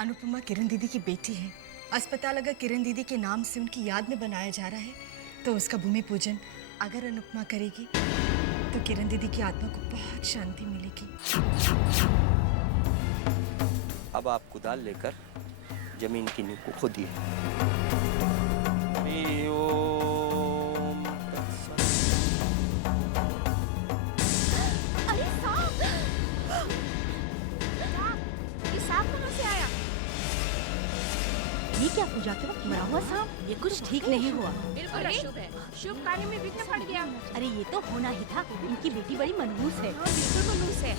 अनुपमा किरण दीदी की बेटी है। अस्पताल अगर किरण दीदी के नाम से उनकी याद में बनाया जा रहा है तो उसका भूमि पूजन अगर अनुपमा करेगी तो किरण दीदी की आत्मा को बहुत शांति मिलेगी। अब आप कुदाल लेकर जमीन की नींव को खोदिए। अरे सांप! ये सांप कहाँ से आया? ये क्या पूजा के वक्त मरा हुआ सांप? ये कुछ ठीक नहीं हुआ। बिल्कुल अशुभ है। शुभ कार्य में विघ्न पड़ गया। अरे ये तो होना ही था। इनकी बेटी बड़ी मनहूस है। हाँ, बिल्कुल मनहूस है।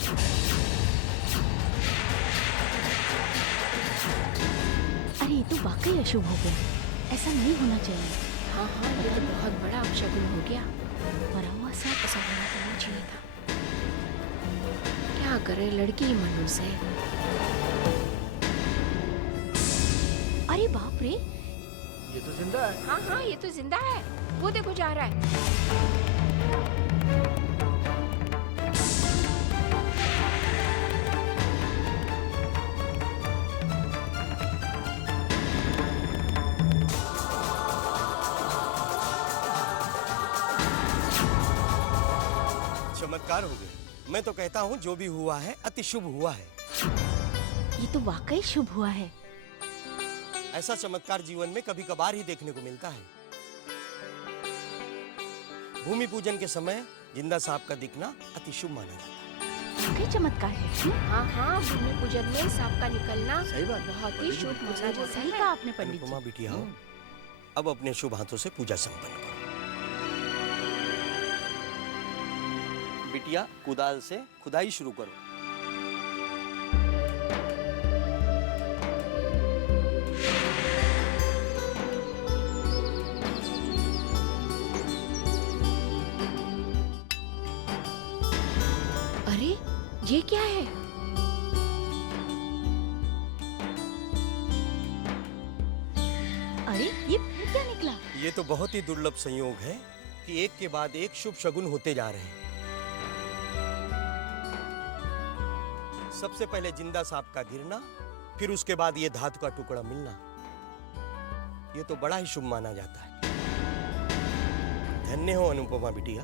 अरे ये तो वाकई अशुभ हो गया। ऐसा नहीं होना चाहिए। हाँ हाँ, ये तो बहुत बड़ा अपशगुन हो गया। मरा हुआ सांप ऐसा होना तो नहीं चाहिए था। क्या करे, लड़की ही मनहूस है। अरे बाप रे, ये तो जिंदा है। हाँ हाँ, ये तो जिंदा है। वो देखो जा रहा है। चमत्कार हो गए। मैं तो कहता हूँ जो भी हुआ है अति शुभ हुआ है। ये तो वाकई शुभ हुआ है। ऐसा चमत्कार जीवन में कभी कभार ही देखने को मिलता है। भूमि पूजन के समय जिंदा सांप का दिखना अति शुभ माना जाता है। वाकई चमत्कार है। क्यों? हाँ हाँ, भूमि पूजन में सांप का निकलना सही बात। बहुत ही शुभ माना जाता सही है। कहा आपने पंडित अनुपमा जी। बिटिया हो, अब अपने शुभ हाथों से पूजा संपन्न करो। बिटिया कुदाल से खुदाई शुरू करो। अरे ये क्या है? अरे ये फिर क्या निकला? ये तो बहुत ही दुर्लभ संयोग है कि एक के बाद एक शुभ शगुन होते जा रहे हैं। सबसे पहले जिंदा सांप का गिरना, फिर उसके बाद ये धातु का टुकड़ा मिलना। ये तो बड़ा ही शुभ माना जाता है। धन्य हो अनुपमा बिटिया।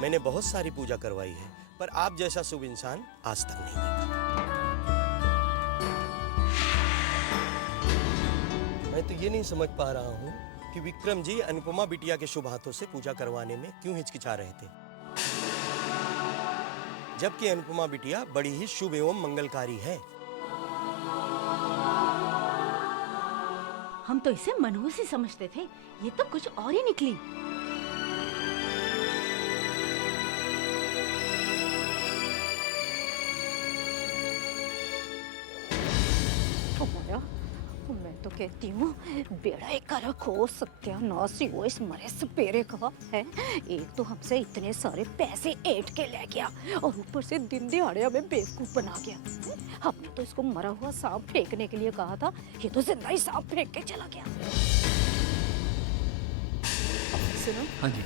मैंने बहुत सारी पूजा करवाई है पर आप जैसा शुभ इंसान आज तक नहीं देखा। मैं तो ये नहीं समझ पा रहा हूँ कि विक्रम जी अनुपमा बिटिया के शुभ हाथों से पूजा करवाने में क्यों हिचकिचा रहे थे, जबकि अनुपमा बिटिया बड़ी ही शुभ एवं मंगलकारी है। हम तो इसे मनहूस ही समझते थे। ये तो कुछ और ही निकली। मैं तो कहती हूँ बेड़ा एक करक हो, सत्यानाश हो इस मरे सपेरे का है। एक तो हमसे इतने सारे पैसे ऐंठ के ले गया और ऊपर से दिन दिहाड़े हमें बेवकूफ बना गया। हमने तो इसको मरा हुआ सांप फेंकने के लिए कहा था, ये तो जिंदा ही सांप फेंक के चला गया। सुनो। हाँ जी।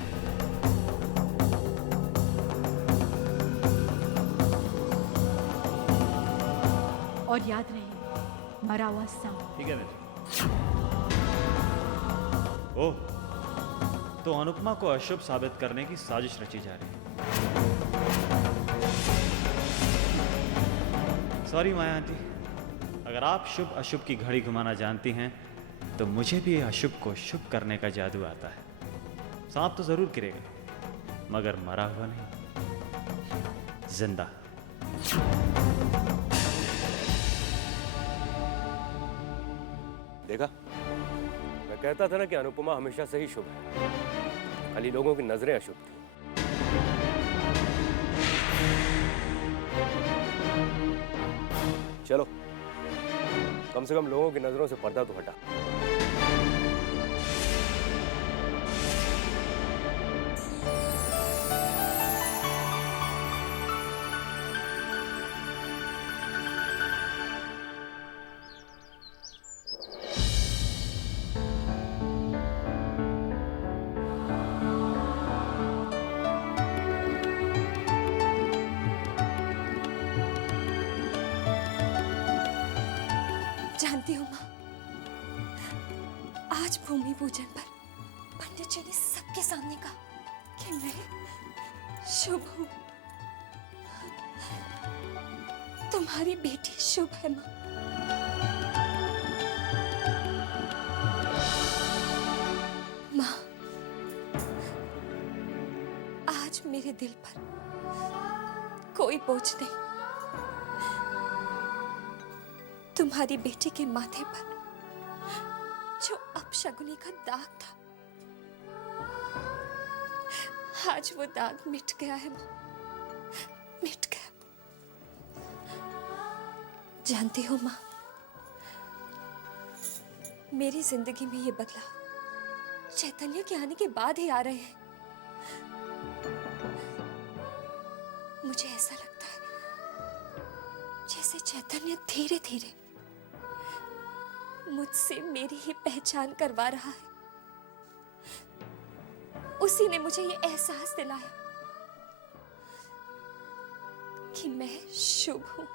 और याद रहे, मरा हुआ सांप। ठीक है बेटा। ओह, तो अनुपमा को अशुभ साबित करने की साजिश रची जा रही है। सॉरी माया आंटी, अगर आप शुभ अशुभ की घड़ी घुमाना जानती हैं तो मुझे भी अशुभ को शुभ करने का जादू आता है। सांप तो जरूर गिरेगा मगर मरा हुआ नहीं, जिंदा। देखा, मैं कहता था ना कि अनुपमा हमेशा से ही शुभ है, खाली लोगों की नजरें अशुभ थी। चलो, कम से कम लोगों की नजरों से पर्दा तो हटा। जानती हूँ माँ, आज भूमि पूजन पर पंडित जी ने सबके सामने कहा कि मैं शुभ हूँ। तुम्हारी बेटी शुभ है माँ। माँ, आज मेरे दिल पर कोई बोझ नहीं। तुम्हारी बेटी के माथे पर जो अपशगुनी का दाग था, आज वो दाग मिट गया है माँ, मिट गया। जानती हो माँ, मेरी जिंदगी में ये बदलाव चैतन्य के आने के बाद ही आ रहे हैं। मुझे ऐसा लगता है जैसे चैतन्य धीरे धीरे मुझसे मेरी ही पहचान करवा रहा है। उसी ने मुझे ये एहसास दिलाया कि मैं शुभ हूं,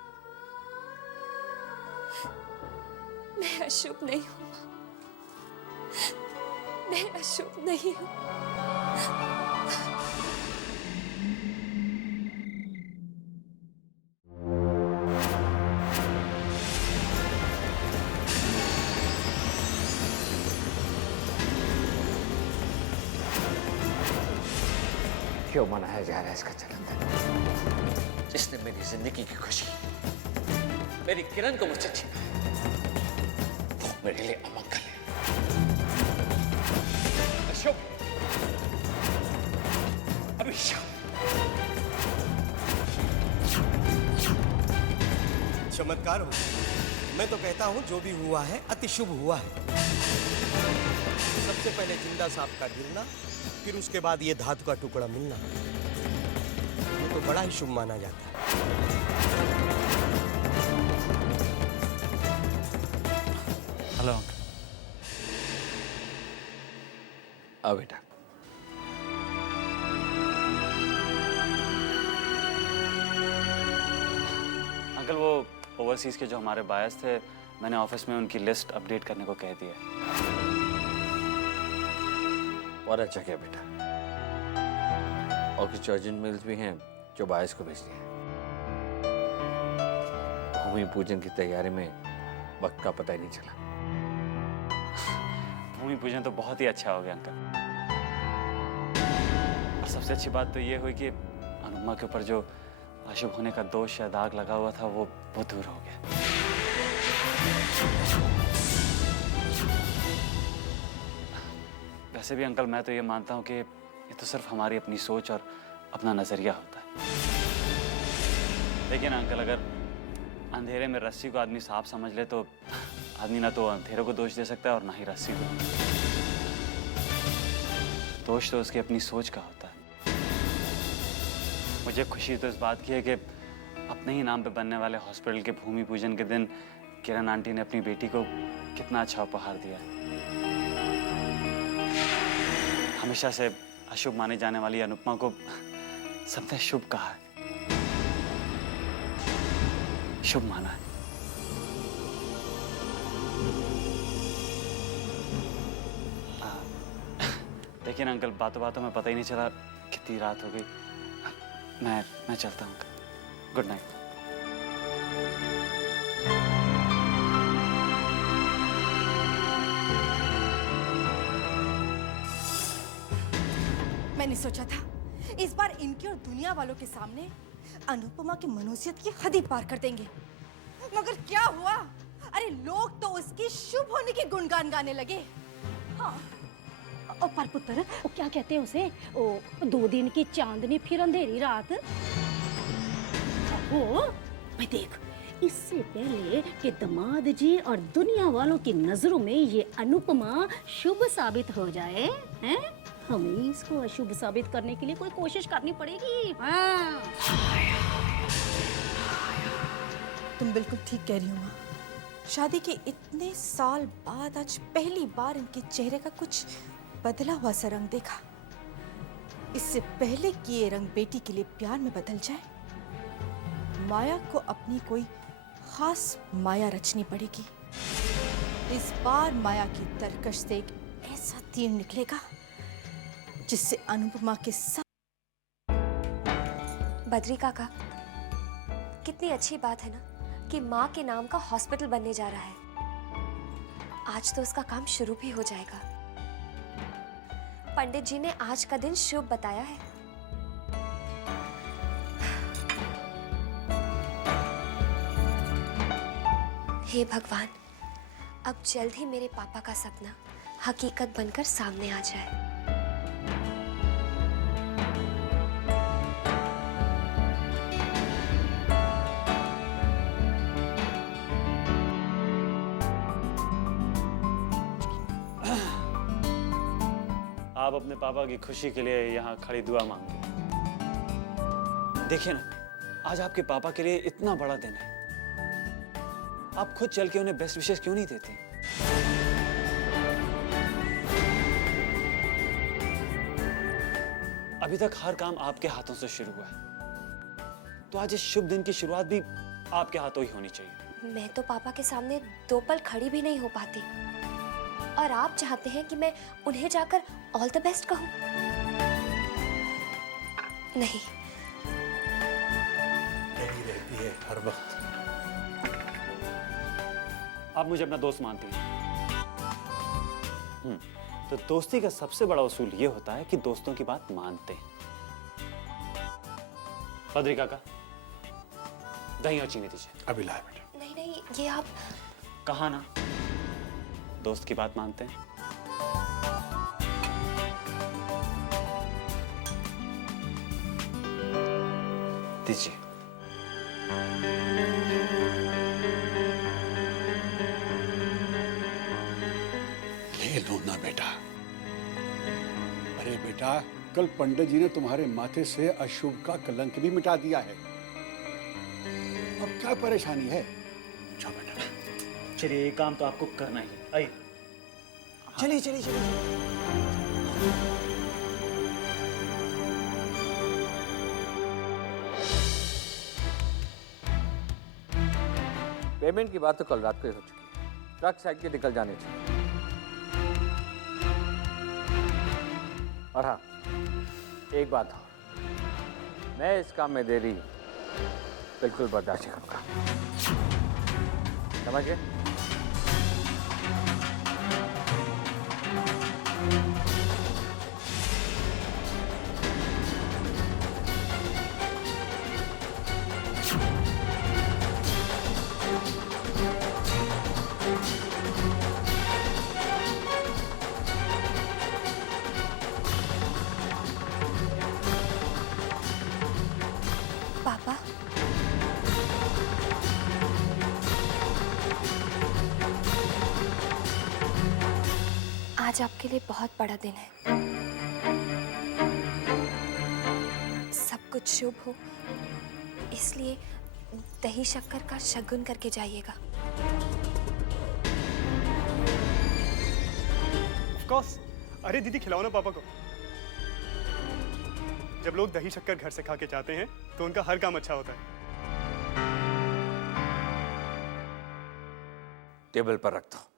मैं अशुभ नहीं हूं मां, मैं अशुभ नहीं हूं। क्यों मनाया जा रहा है इसका जन्मदिन, जिसने मेरी जिंदगी की खुशी, मेरी किरण को मुझसे छीना, वो मेरे लिए अमंगल है, अशुभ, अभिशाप। चमत्कार हो। मैं तो कहता हूं जो भी हुआ है अति शुभ हुआ है। सबसे पहले जिंदा सांप का गिरना, फिर उसके बाद ये धातु का टुकड़ा मिलना, ये तो बड़ा ही शुभ माना जाता है। हेलो आओ बेटा। अंकल, वो ओवरसीज के जो हमारे बायर्स थे, मैंने ऑफिस में उनकी लिस्ट अपडेट करने को कह दिया। और अच्छा क्या बेटा, और कुछ अर्जेंट मेल्स भी हैं जो बायर्स को भेजनी है। भूमि पूजन की तैयारी में वक्त का पता ही नहीं चला। भूमि पूजन तो बहुत ही अच्छा हो गया अंकल, और सबसे अच्छी बात तो ये हुई कि अनुमा के ऊपर जो अशुभ होने का दोष या दाग लगा हुआ था वो दूर हो गया। वैसे भी अंकल, मैं तो ये मानता हूँ कि ये तो सिर्फ हमारी अपनी सोच और अपना नजरिया होता है। लेकिन अंकल, अगर अंधेरे में रस्सी को आदमी सांप समझ ले तो आदमी ना तो अंधेरे को दोष दे सकता है और ना ही रस्सी को। दोष तो उसकी अपनी सोच का होता है। मुझे खुशी तो इस बात की है कि अपने ही नाम पे बनने वाले हॉस्पिटल के भूमि पूजन के दिन किरण आंटी ने अपनी बेटी को कितना अच्छा उपहार दिया है। हमेशा से अशुभ माने जाने वाली अनुपमा को सबने शुभ कहा है, शुभ माना है। लेकिन अंकल, बातों बातों में पता ही नहीं चला कितनी रात हो गई। मैं चलता हूँ अंकल। Good night. मैंने सोचा था इस बार इनके और दुनिया वालों के सामने अनुपमा की मनुष्यत की हद ही पार कर देंगे, मगर क्या हुआ? अरे लोग तो उसकी शुभ होने की गुणगान गाने लगे। हाँ, और पर पुत्र, वो क्या कहते हैं उसे, वो 2 दिन की चांदनी फिर अंधेरी रात। वो मैं देख, इससे पहले कि दामाद जी और दुनिया वालों की नजरों में ये अनुपमा शुभ साबित हो जाए, हैं? हमें इसको अशुभ साबित करने के लिए कोई कोशिश करनी पड़ेगी। हाँ। तुम बिल्कुल ठीक कह रही हो माँ। शादी के इतने साल बाद आज पहली बार इनके चेहरे का कुछ बदला हुआ सा रंग देखा। इससे पहले कि ये रंग बेटी के लिए प्यार में बदल जाए, माया को अपनी कोई खास माया रचनी पड़ेगी। इस बार माया की तरकश से एक ऐसा तीर निकलेगा जिससे अनुपमा के सब। बद्री काका, कितनी अच्छी बात है ना कि माँ के नाम का हॉस्पिटल बनने जा रहा है। आज तो उसका काम शुरू भी हो जाएगा। पंडित जी ने आज का दिन शुभ बताया है। हे भगवान, अब जल्द ही मेरे पापा का सपना हकीकत बनकर सामने आ जाए। आप अपने पापा की खुशी के लिए यहाँ खड़ी दुआ मांगे। देखिए ना, आज आपके पापा के लिए इतना बड़ा दिन है, आप खुद चल के उन्हें बेस्ट विशेस क्यों नहीं देती? अभी तक हर काम आपके हाथों से शुरू हुआ है, तो आज इस शुभ दिन की शुरुआत भी आपके हाथों ही होनी चाहिए। मैं तो पापा के सामने 2 पल खड़ी भी नहीं हो पाती, और आप चाहते हैं कि मैं उन्हें जाकर ऑल द बेस्ट कहूं? नहीं। यही रहती है हर वक्त। आप मुझे अपना दोस्त मानती हैं। तो दोस्ती का सबसे बड़ा उसूल ये होता है कि दोस्तों की बात मानते हैं। बद्री काका, दही और चीनी दीजिए। अभी लाए बेटा। नहीं नहीं, ये आप। कहा ना, दोस्त की बात मानते हैं। दीजिए। ले लो ना बेटा। अरे बेटा, कल पंडित जी ने तुम्हारे माथे से अशुभ का कलंक भी मिटा दिया है। अब क्या परेशानी है? जाओ बेटा। चलिए, ये काम तो आपको करना ही है। आइए, चलिए चलिए चलिए। पेमेंट की बात तो कल रात को ही हो चुकी है। ट्रक साइड के निकल जाने चाहिए। और हाँ, एक बात और, मैं इस काम में देरी बिल्कुल बर्दाश्त नहीं करूंगा। समझ गए? पापा, आज आपके लिए बहुत बड़ा दिन है। सब कुछ शुभ हो, इसलिए दही शक्कर का शगुन करके जाइएगा। Of course. अरे दीदी, खिलाओ ना पापा को। जब लोग दही शक्कर घर से खा के जाते हैं तो उनका हर काम अच्छा होता है। टेबल पर रख दो।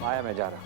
माया, मैं जा रहा हूं।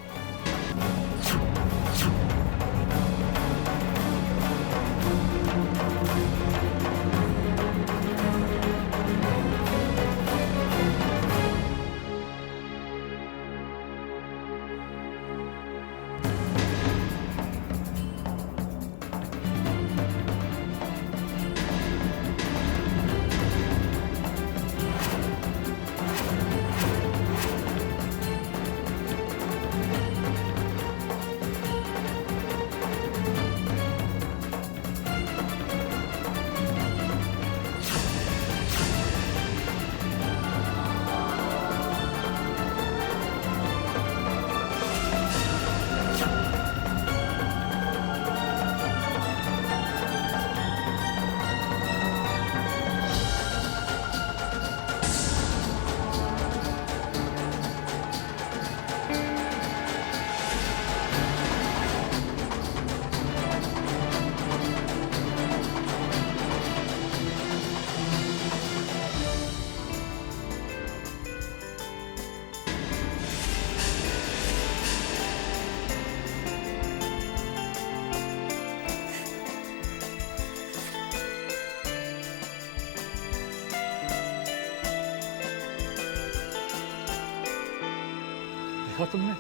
देखा तुमने?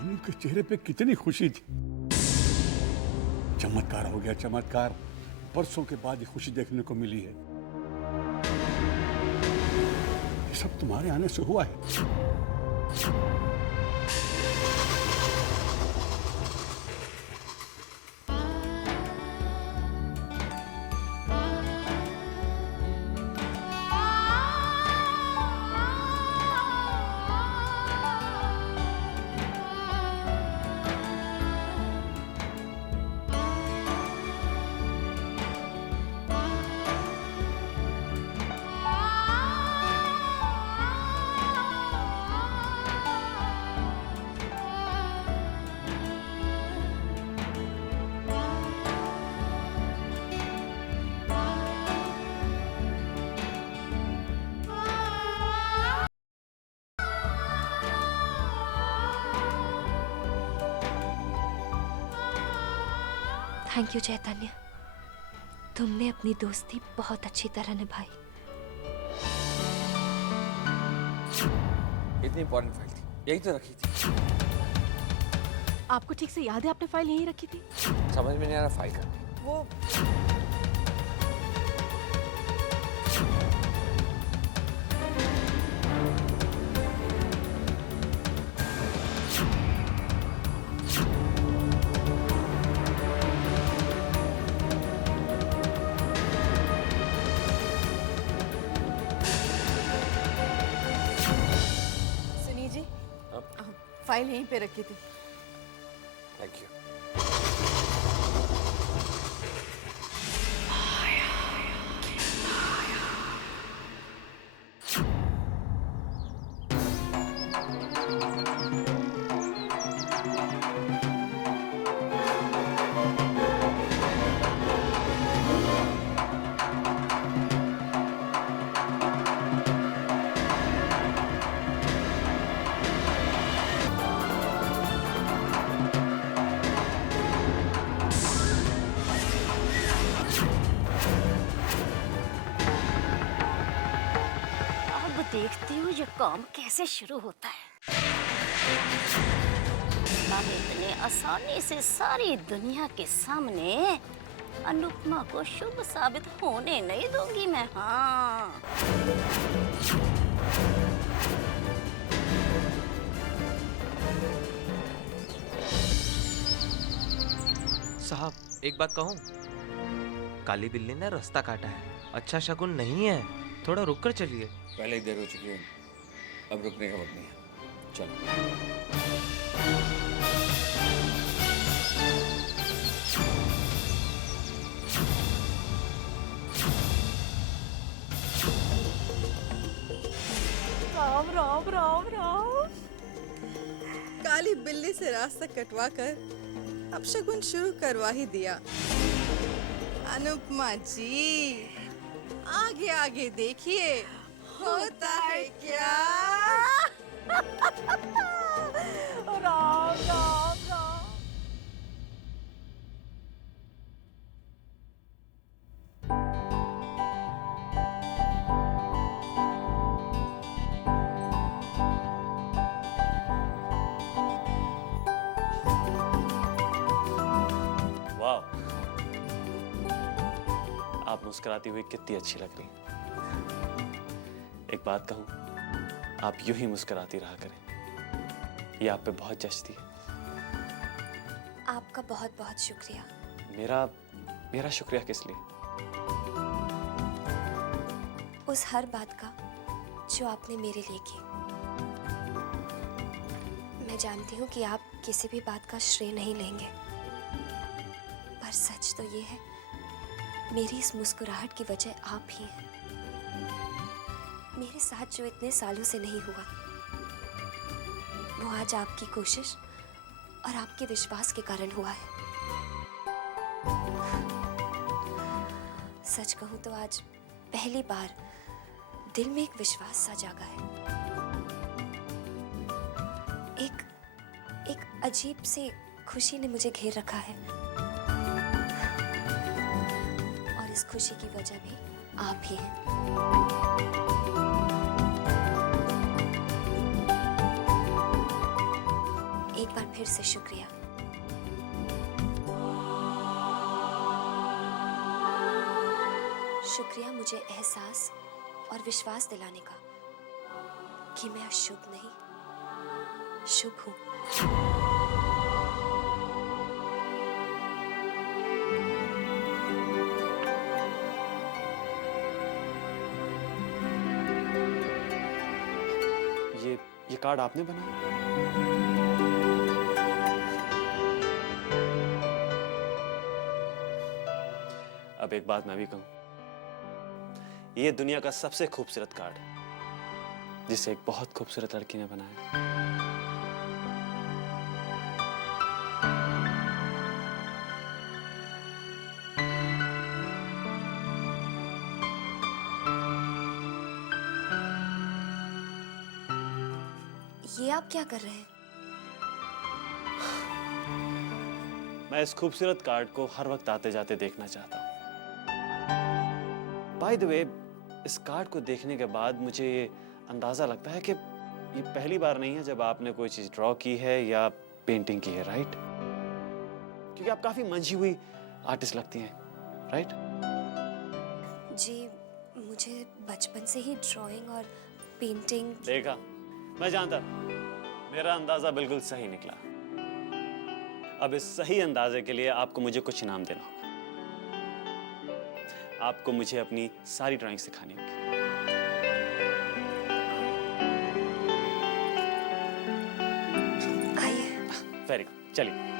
अनु के चेहरे पे कितनी खुशी थी। चमत्कार हो गया, चमत्कार। बरसों के बाद ये खुशी देखने को मिली है। ये सब तुम्हारे आने से हुआ है। थैंक यू चैतन्य, तुमने अपनी दोस्ती बहुत अच्छी तरह निभाई। इतनी इंपॉर्टेंट फाइल थी, यही तो रखी थी। आपको ठीक से याद है आपने फाइल यहीं रखी थी? समझ में नहीं आ रहा फाइल करनी। वो सुनी जी, फाइल यहीं पे रखी थी। Thank you. अब देखती हूँ ये काम कैसे शुरू होता है। अब इतने आसानी से सारी दुनिया के सामने अनुपमा को शुभ साबित होने नहीं दूंगी मैं। हाँ, साहब एक बात कहूँ, काली बिल्ली ने रास्ता काटा है, अच्छा शकुन नहीं है, थोड़ा रुक कर चलिए। पहले ही देर हो चुकी है, अब रुकने का वक्त नहीं है। चलो। राम राम राम राम। काली बिल्ली से रास्ता कटवा कर अब शगुन शुरू करवा ही दिया। अनुपमा जी, आगे आगे देखिए होता है क्या। राम राम राम। वाह, आप मुस्कुराती हुई कितनी अच्छी लग रही हैं। एक बात कहूं, आप यूं ही मुस्कुराती रहा करें, ये आप पे बहुत जचती है। आपका बहुत बहुत शुक्रिया। मेरा शुक्रिया किस लिए? उस हर बात का जो आपने मेरे लिए की। मैं जानती हूँ कि आप किसी भी बात का श्रेय नहीं लेंगे, पर सच तो ये है, मेरी इस मुस्कुराहट की वजह आप ही हैं। मेरे साथ जो इतने सालों से नहीं हुआ, वो आज आपकी कोशिश और आपके विश्वास के कारण हुआ है। सच कहूं तो आज पहली बार दिल में एक विश्वास सा जागा है। एक अजीब सी खुशी ने मुझे घेर रखा है, और इस खुशी की वजह भी आप ही हैं। एक बार फिर से शुक्रिया। शुक्रिया मुझे एहसास और विश्वास दिलाने का कि मैं अशुभ नहीं, शुभ हूं। ये कार्ड आपने बनाया? अब एक बात मैं भी कहूं, ये दुनिया का सबसे खूबसूरत कार्ड है जिसे एक बहुत खूबसूरत लड़की ने बनाया। ये आप क्या कर रहे हैं? मैं इस खूबसूरत कार्ड को हर वक्त आते जाते देखना चाहता हूँ। बाय द वे, इस कार्ड को देखने के बाद मुझे ये अंदाजा लगता है कि ये पहली बार नहीं है जब आपने कोई चीज ड्रॉ की है या पेंटिंग की है, राइट? क्योंकि आप काफी मंझी हुई आर्टिस्ट लगती हैं, राइट? जी, मुझे बचपन से ही ड्राइंग और पेंटिंग। देखा, मैं जानता, मेरा अंदाजा बिल्कुल सही निकला। अब इस सही अंदाजे के लिए आपको मुझे कुछ इनाम देना होगा। आपको मुझे अपनी सारी ड्राइंग सिखानी होगी। आइए। वेरी गुड, चलिए।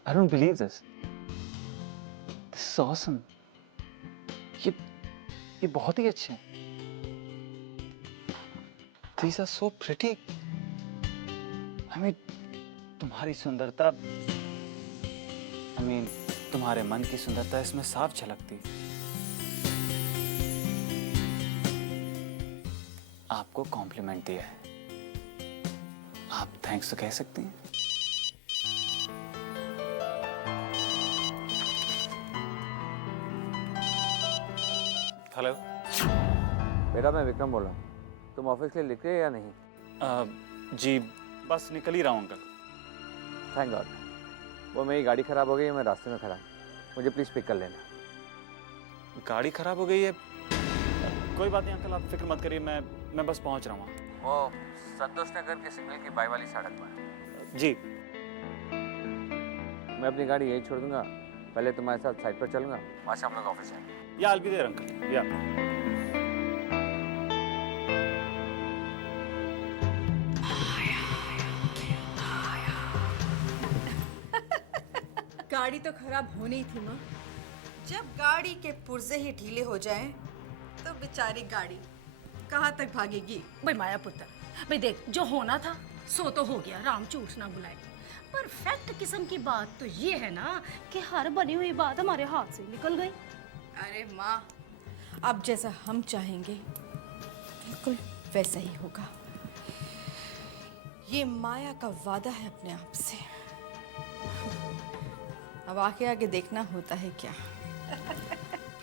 I don't believe this. This is awesome. ये बहुत ही अच्छे हैं. These are so pretty. I mean, तुम्हारी सुंदरता, I mean, तुम्हारे मन की सुंदरता इसमें साफ झलकती। आपको कॉम्प्लीमेंट दिया है, आप थैंक्स तो कह सकती हैं। हेलो बेटा, मैं विक्रम बोल रहा हूँ। तुम ऑफिस के लिए लिख रहे हो या नहीं? जी, बस निकल ही रहा हूँ अंकल। Thank God. वो मेरी गाड़ी खराब हो गई है, मैं रास्ते में खड़ा हूँ। मुझे प्लीज़ पिक कर लेना। गाड़ी खराब हो गई है? कोई बात नहीं अंकल, आप फिक्र मत करिए, मैं बस पहुँच रहा हूँ। वो संतोष नगर के सिग्नल की बाई वाली सड़क पर। जी। मैं अपनी गाड़ी यही छोड़ दूंगा, पहले तुम्हारे साथ साइड पर चलूंगा, वहाँ से हम लोग ऑफिस जाएंगे। या I'll be there, अंकल। या गाड़ी तो खराब होनी ही थी माँ। जब गाड़ी के पुर्जे ही ढीले हो जाएं, तो बेचारी गाड़ी कहाँ तक भागेगी? भाई माया पुत्र, भाई देख, जो होना था सो तो हो गया, राम झूठ ना बुलाए। परफेक्ट किस्म की बात तो ये है ना कि हर बनी हुई बात हमारे हाथ से निकल गई। अरे माँ, अब जैसा हम चाहेंगे बिल्कुल वैसा ही होगा। ये माया का वादा है अपने आप से। अब आगे आगे देखना होता है क्या।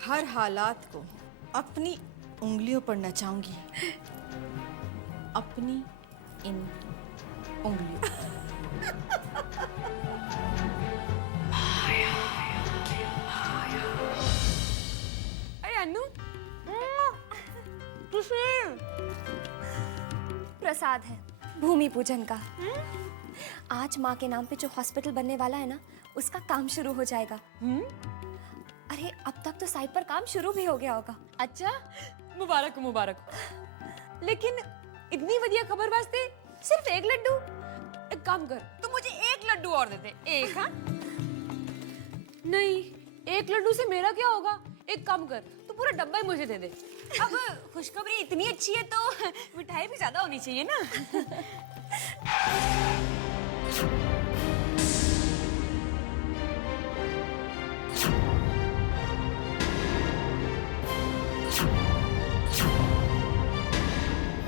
हर हालात को अपनी उंगलियों पर नचाऊंगी, अपनी इन उंगलियों। अरे अन्नू, प्रसाद है भूमि पूजन का। आज माँ के नाम पे जो हॉस्पिटल बनने वाला है ना, उसका काम शुरू हो जाएगा। अरे अब तक तो साइट पर काम शुरू भी हो गया होगा। अच्छा, मुबारक मुबारक। लेकिन इतनी बढ़िया खबर वास्ते सिर्फ एक लड्डू? एक काम कर, तू मुझे एक लड्डू और दे दे। एक? हाँ नहीं, एक लड्डू से मेरा क्या होगा? एक काम कर, तू पूरा डब्बा ही मुझे दे दे। अब खुशखबरी इतनी अच्छी है तो मिठाई भी ज्यादा होनी चाहिए ना।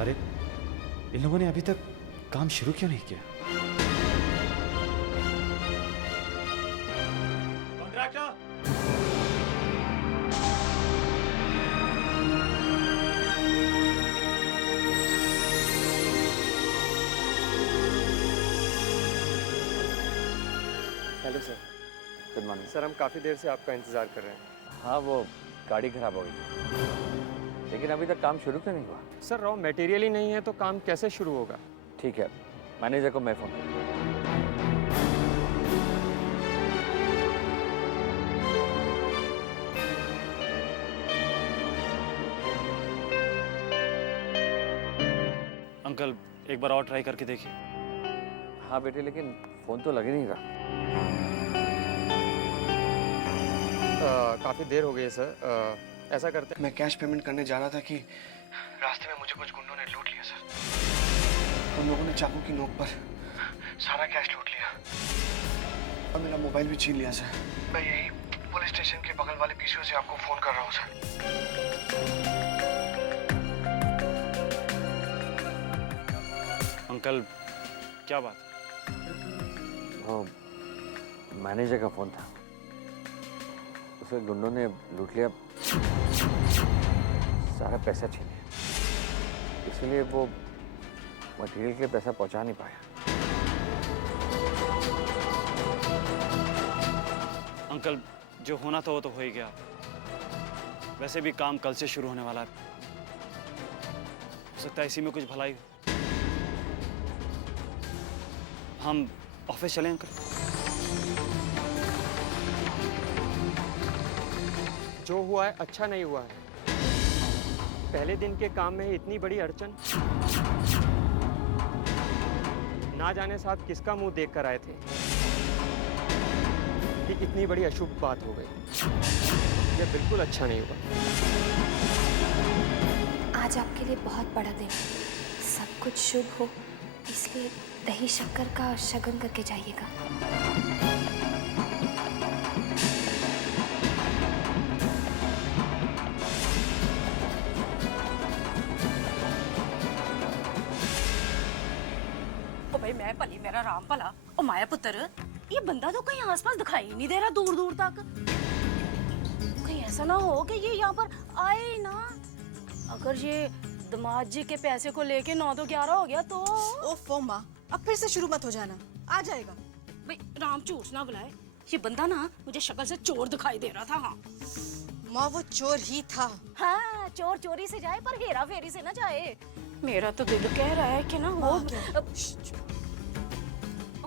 अरे इन लोगों ने अभी तक काम शुरू क्यों नहीं किया? Contractor! Hello sir. Good morning. Sir हम काफ़ी देर से आपका इंतज़ार कर रहे हैं। हाँ, वो गाड़ी खराब हो गई थी, लेकिन अभी तक काम शुरू क्यों नहीं हुआ? सर रॉ मटेरियल ही नहीं है तो काम कैसे शुरू होगा? ठीक है, मैनेजर को मैं फ़ोन करूँगा। अंकल एक बार और ट्राई करके देखिए। हाँ बेटे, लेकिन फ़ोन तो लग ही नहीं रहा। काफ़ी देर हो गई है सर। ऐसा करते मैं कैश पेमेंट करने जा रहा था कि रास्ते में मुझे कुछ गुंडों ने लूट लिया सर। उन लोगों ने चाकू की नोक पर सारा कैश लूट लिया और मेरा मोबाइल भी छीन लिया सर। मैं यही पुलिस स्टेशन के बगल वाले पीसीओ से आपको फोन कर रहा हूँ सर। अंकल क्या बात? वो मैनेजर का फ़ोन था, उसे गुंडों ने लूट लिया, सारा पैसा छीन लिया, इसलिए वो मटेरियल के लिए पैसा पहुंचा नहीं पाया। अंकल जो होना था वो तो हो ही गया। वैसे भी काम कल से शुरू होने वाला है, हो सकता है इसी में कुछ भलाई हो। हम ऑफिस चलें अंकल? जो हुआ है अच्छा नहीं हुआ है। पहले दिन के काम में इतनी बड़ी अड़चन, ना जाने साहब किसका मुंह देख कर आए थे कि इतनी बड़ी अशुभ बात हो गई। ये बिल्कुल अच्छा नहीं हुआ। आज आपके लिए बहुत बड़ा दिन है, सब कुछ शुभ हो इसलिए दही शक्कर का शगुन करके जाइएगा। भाई मैं भली मेरा राम भला ओ माया पुत्र, ये बंदा तो कहीं आसपास दिखाई ही नहीं दे रहा दूर दूर तक। कहीं ऐसा ना हो कि ये यहाँ पर आए ही ना। अगर ये दामाद जी के पैसे को लेके 9 तो 11 हो गया तो। ओफो माँ, अब फिर से शुरू मत हो जाना, आ जाएगा। भाई राम झूठ ना बुलाए, ये बंदा ना मुझे शक्ल से चोर दिखाई दे रहा था। हाँ माँ वो चोर ही था। हाँ, चोर चोरी से जाए पर हेरा फेरी से ना जाए। मेरा तो दिल कह रहा है कि ना वो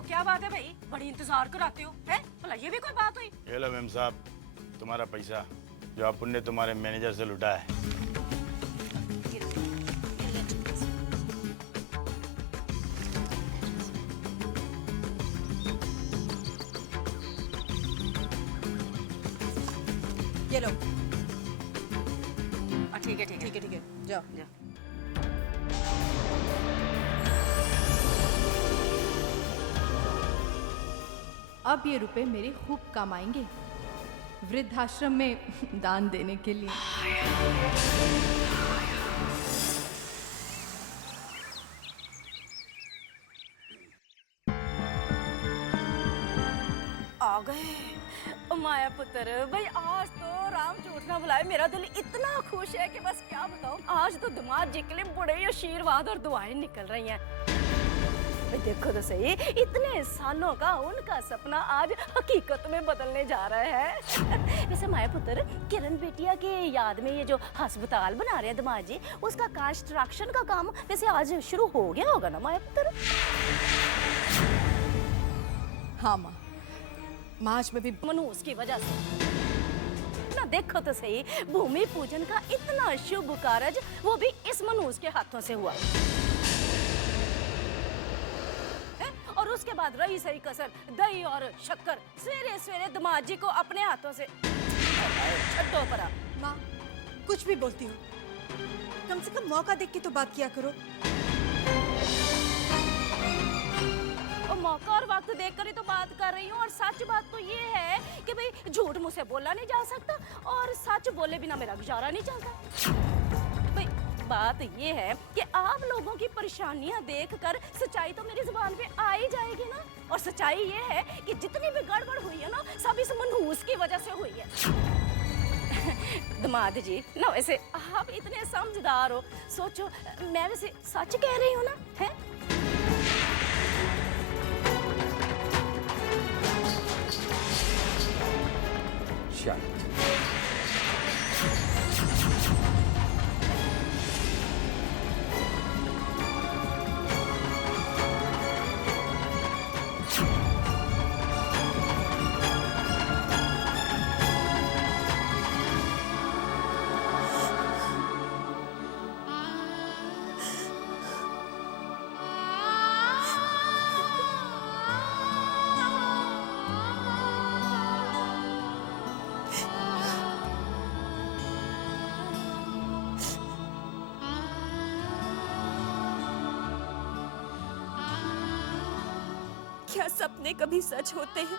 क्या बात है भाई, बड़ी इंतजार कराते हो हैं? भला ये भी कोई बात हुई? ये लो मेम साहब, तुम्हारा पैसा जो अपन ने तुम्हारे मैनेजर से लुटा है। ये लो। ठीक है ठीक है ठीक है, जाओ। अब ये रुपए मेरे खूब काम आएंगे वृद्धाश्रम में दान देने के लिए। आ गए ओ माया पुत्र। भाई आज तो राम झूठ ना बुलाए, मेरा दिल इतना खुश है कि बस क्या बताऊं। आज तो दामाद जी के लिए बड़े ही आशीर्वाद और दुआएं निकल रही हैं। देखो तो सही, इतने सालों का उनका सपना आज हकीकत में बदलने जा रहा है। वैसे माया पुत्र, किरण बेटिया के याद में ये जो अस्पताल बना रहे हैं दामाद जी, उसका कंस्ट्रक्शन का काम वैसे आज शुरू हो गया होगा ना माया पुत्र? हाँ माँ, मार्च में भी मनहूस की वजह से ना। देखो तो सही, भूमि पूजन का इतना शुभ कार्य वो भी इस मनहूस के हाथों से हुआ। और उसके बाद रही सही कसर दही और शक्कर सवेरे सवेरे दामाद जी को अपने हाथों से छट्टो पड़ा। माँ कुछ भी बोलती हो, कम से कम मौका देख के तो बात किया करो। और मौका और वक्त देख कर ही तो बात कर रही हूँ। और सच बात तो ये है कि भाई झूठ मुझसे बोला नहीं जा सकता और सच बोले बिना मेरा गुजारा नहीं चलता। भाई बात ये है कि आप लोगों की परेशानियां देखकर सच्चाई तो मेरी जुबान पे आ ही जाएगी ना। और सच्चाई ये है कि जितनी भी गड़बड़ हुई है ना, सब इस मनहूस की वजह से हुई है। दामाद जी ना, वैसे आप इतने समझदार हो, सोचो मैं वैसे सच कह रही हूँ ना, है? क्या सपने कभी सच होते हैं?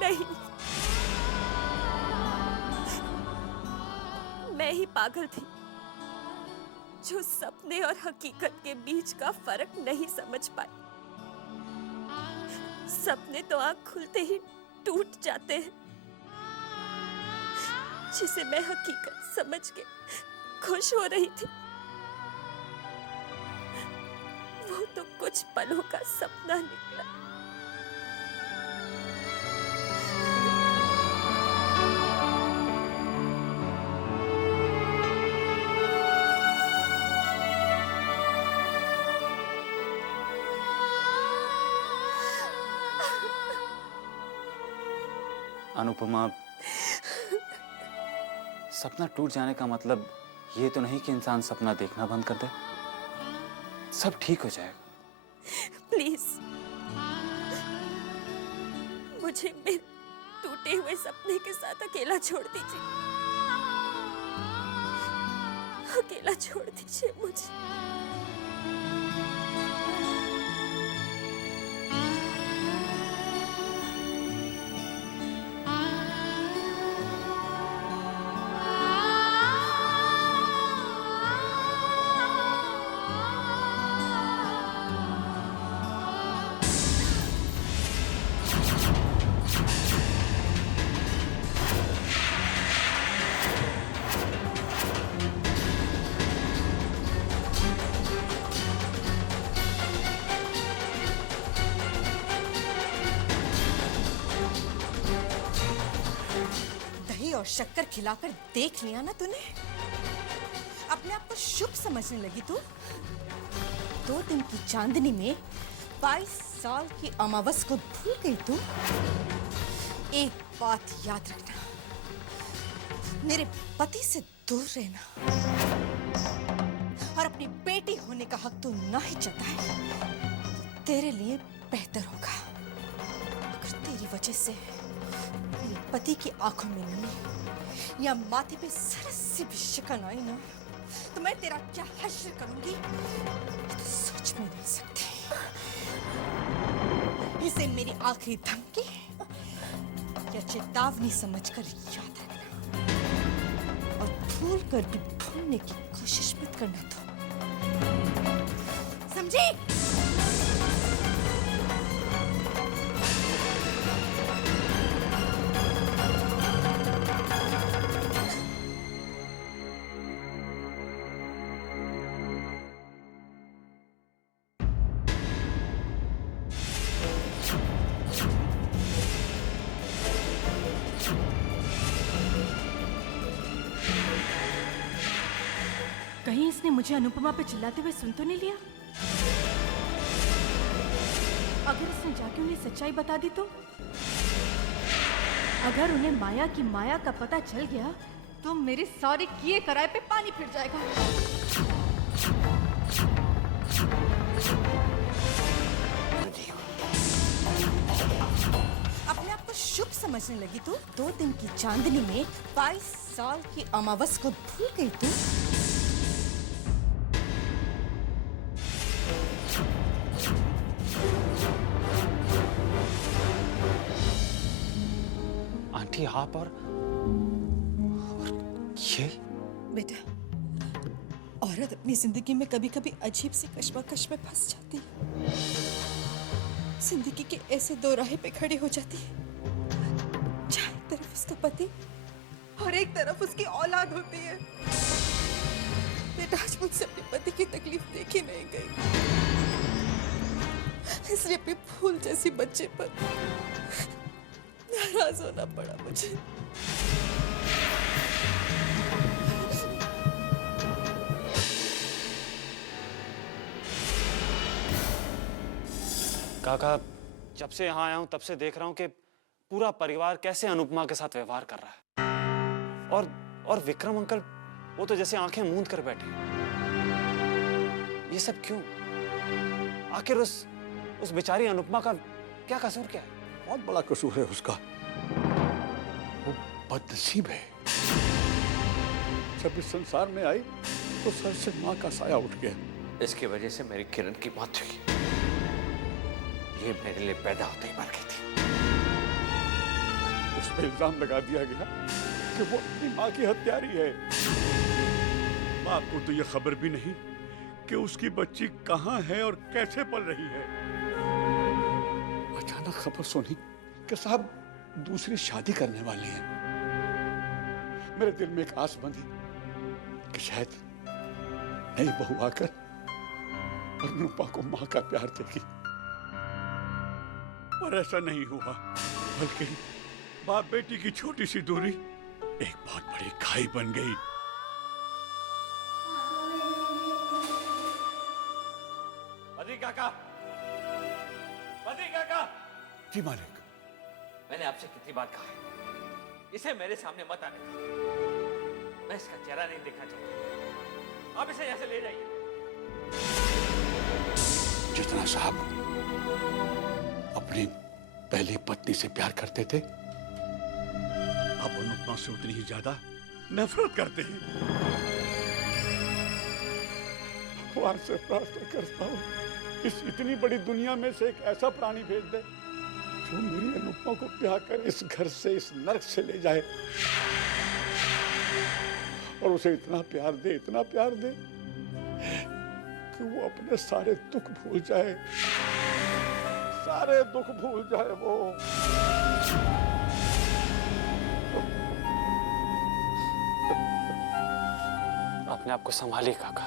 नहीं, मैं ही पागल थी जो सपने और हकीकत के बीच का फर्क नहीं समझ पाई। सपने तो आंख खुलते ही टूट जाते हैं, जिसे मैं हकीकत समझ के खुश हो रही थी, वो तो कुछ पलों का सपना निकला। अनुपमा, सपना टूट जाने का मतलब ये तो नहीं कि इंसान सपना देखना बंद कर दे। सब ठीक हो जाएगा। प्लीज मुझे मेरे टूटे हुए सपने के साथ अकेला छोड़ दीजिए। अकेला छोड़ दीजिए मुझे। और शक्कर खिलाकर देख लिया ना तूने? अपने आप को शुभ समझने लगी तू? 2 दिन की चांदनी में 22 साल की अमावस को भूल गई तू? एक बात याद रखना, मेरे पति से दूर रहना और अपनी बेटी होने का हक तू ना ही जताए, तेरे लिए बेहतर होगा। अगर तेरी वजह से मेरे पति की आंखों में नमी या माथे पे जरा सी भी शिकन आई ना, तो मैं तेरा क्या हश्र करूंगी तो सोच में नहीं सकती। इसे मेरी आखिरी धमकी या चेतावनी समझकर याद रखना, और भूल कर भी भूलने की कोशिश मत करना। तो समझी? कहीं इसने मुझे अनुपमा पे चिल्लाते हुए सुन तो नहीं लिया? अगर इसने जाके उन्हें सच्चाई बता दी तो? अगर उन्हें माया की माया का पता चल गया तो मेरे सारे किए कराए पे पानी फिर जाएगा। अपने आप को शुभ समझने लगी तू? 2 दिन की चांदनी में 22 साल की अमावस को भूल गई तू? आंटी, आप और ये बेटा, औरत अपनी जिंदगी में कभी कभी अजीब सी कश्मकश में फंस जाती है। जिंदगी के ऐसे दो राहे पे खड़ी हो जाती है, जहाँ एक तरफ उसका पति और एक तरफ उसकी औलाद होती है। बेटा, आज मुझसे अपने पति की तकलीफ देखी नहीं गई, इसलिए अपने फूल जैसी बच्चे पर नाराज होना पड़ा मुझे। काका, जब से यहाँ आया हूँ तब से देख रहा हूँ कि पूरा परिवार कैसे अनुपमा के साथ व्यवहार कर रहा है। और विक्रम अंकल, वो तो जैसे आंखें मूंद कर बैठे। ये सब क्यों? आखिर उस बेचारी अनुपमा का क्या कसूर क्या है? बहुत बड़ा कसूर है उसका। वो बदनसीब है। जब इस संसार में आई तो सर से माँ का साया उठ गया। इसकी वजह से मेरी किरण की मौत हुई। ये मेरे लिए पैदा होते ही मर गई थी। उस पर इल्जाम लगा दिया गया कि वो अपनी माँ की हत्यारी है। बाप को तो ये खबर भी नहीं कि उसकी बच्ची कहाँ है और कैसे पल रही है। अचानक खबर सुनी कि साहब दूसरी शादी करने वाले हैं। मेरे दिल में एक आस बंधी कि शायद नई बहू आकर अनुपमा को माँ का प्यार देगी, पर ऐसा नहीं हुआ। बल्कि बाप बेटी की छोटी सी दूरी एक बहुत बड़ी खाई बन गई। बद्री काका, बद्री काका। जी मालिक। मैंने आपसे कितनी बार कहा है, इसे मेरे सामने मत आने दो। मैं इसका चेहरा नहीं देखना चाहता। आप इसे यहाँ से ले जाइए। जितना साहब अपनी पहली पत्नी से प्यार करते थे, अब अनुपमा से उतनी ही ज्यादा नफरत करते हैं। भगवान से प्रार्थना करता हूँ इस इतनी बड़ी दुनिया में से एक ऐसा प्राणी भेज दे जो मेरी अनुपमा को ब्याह कर इस घर से, इस नर्क से ले जाए और उसे इतना प्यार दे कि वो अपने सारे दुख भूल जाए, सारे दुख भूल जाए वो। अपने आप को संभालिए काका।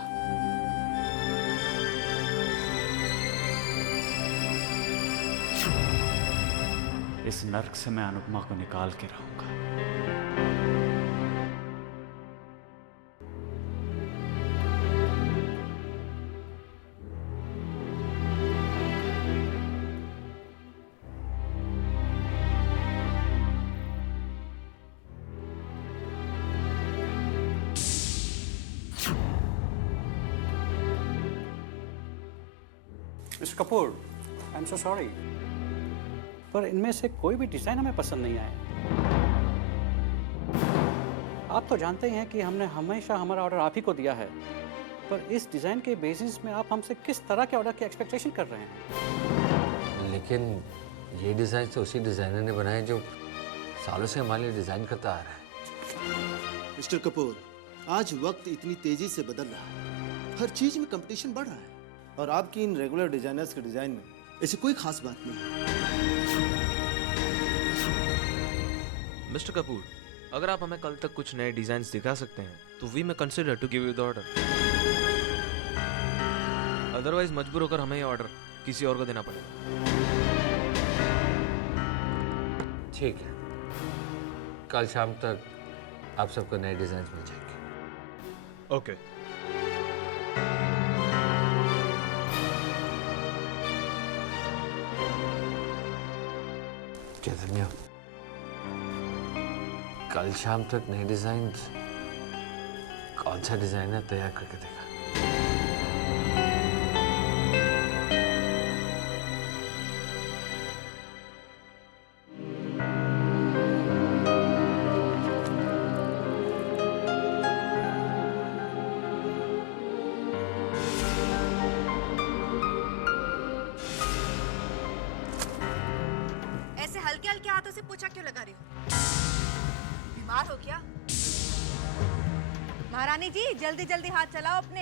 इस नर्क से मैं अनुपमा को निकाल के रहूंगा। Mister Kapoor, I am so sorry, पर इनमें से कोई भी डिज़ाइन हमें पसंद नहीं आया। आप तो जानते ही हैं कि हमने हमेशा हमारा ऑर्डर आप ही को दिया है, पर इस डिज़ाइन के बेसिस में आप हमसे किस तरह के ऑर्डर की एक्सपेक्टेशन कर रहे हैं? लेकिन ये डिज़ाइन तो उसी डिज़ाइनर ने बनाए जो सालों से हमारे लिए डिज़ाइन करता आ रहा है। मिस्टर कपूर, आज वक्त इतनी तेजी से बदल रहा है, हर चीज में कंपटीशन बढ़ रहा है, और आपकी इन रेगुलर डिजाइनर्स के डिजाइन में ऐसी कोई खास बात नहीं है। मिस्टर कपूर, अगर आप हमें कल तक कुछ नए डिजाइन्स दिखा सकते हैं तो we may consider to give you the order. Otherwise मजबूर होकर हमें ये ऑर्डर किसी और को देना पड़ेगा। ठीक है, कल शाम तक आप सबको नए डिजाइन मिल जाएंगे। ओके। चैतन्य, कल शाम तक नए डिजाइन कौन सा डिजाइनर तैयार करके देगा? ऐसे हल्के हल्के हाथों से पोछा क्यों लगा रही हो? बीमार हो क्या? महारानी जी जल्दी जल्दी हाथ चलाओ अपने।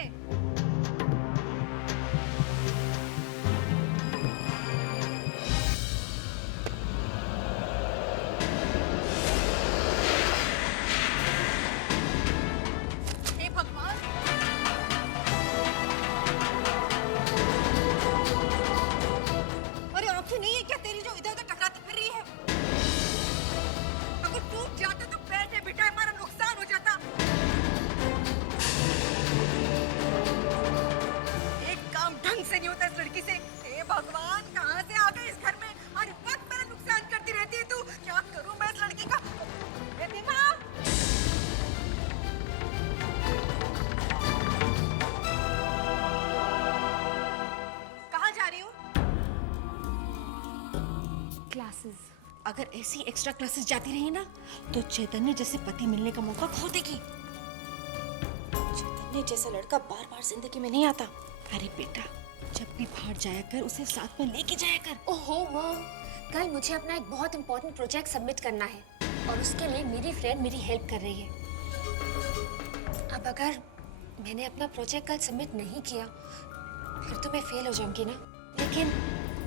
हे भगवान, अरे आंखें नहीं है क्या तेरी जो इधर उधर टकराती फिर रही है? अगर टूट जाता तो बैठे बिठाए हमारा नुकसान हो जाता। एक काम ढंग से नहीं होता इस लड़की से। हे भगवान, कहाँ से आ गई इस घर में? हर वक्त मेरा नुकसान करती रहती है तू। क्या करूं मैं इस लड़की का? हे दिमाग! कहाँ जा रही हो? क्लासेस। अगर ऐसी एक्स्ट्रा क्लासेस जाती रही ना तो चैतन्य जैसे पति मिलने का मौका खो देगी। चैतन्य जैसा लड़का बार बार जिंदगी में नहीं आता। अरे बेटा, जब भी बाहर जाया कर उसे साथ में लेके जाया कर। ओहो मॉम, कल मुझे अपना एक बहुत इंपॉर्टेंट प्रोजेक्ट सबमिट करना है और उसके लिए मेरी फ्रेंड मेरी हेल्प कर रही है। अब अगर मैंने अपना प्रोजेक्ट कल सबमिट नहीं किया फिर तो मैं फेल हो जाऊंगी ना। लेकिन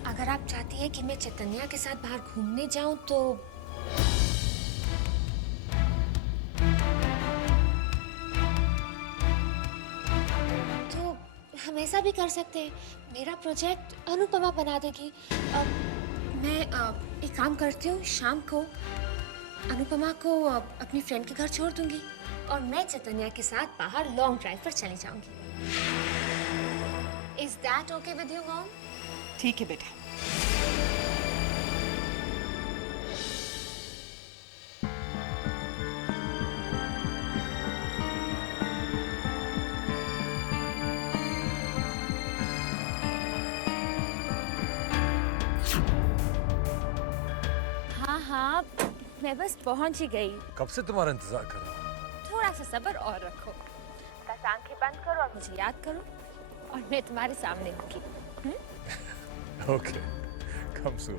अगर आप चाहती हैं कि मैं चैतन्या के साथ बाहर घूमने जाऊं तो हम ऐसा भी कर सकते हैं। मेरा प्रोजेक्ट अनुपमा बना देगी। मैं एक काम करती हूँ, शाम को अनुपमा को अपनी फ्रेंड के घर छोड़ दूंगी और मैं चैतन्या के साथ बाहर लॉन्ग ड्राइव पर चली जाऊंगी। Is that okay with you, Mom? ठीक है बेटा। हाँ हाँ, मैं बस पहुंच ही गई। कब से तुम्हारा इंतजार कर रहा हूँ। थोड़ा सा सब्र और रखो। बस आंखें बंद करो और मुझे याद करो और मैं तुम्हारे सामने होंगी। ओके, कम सून।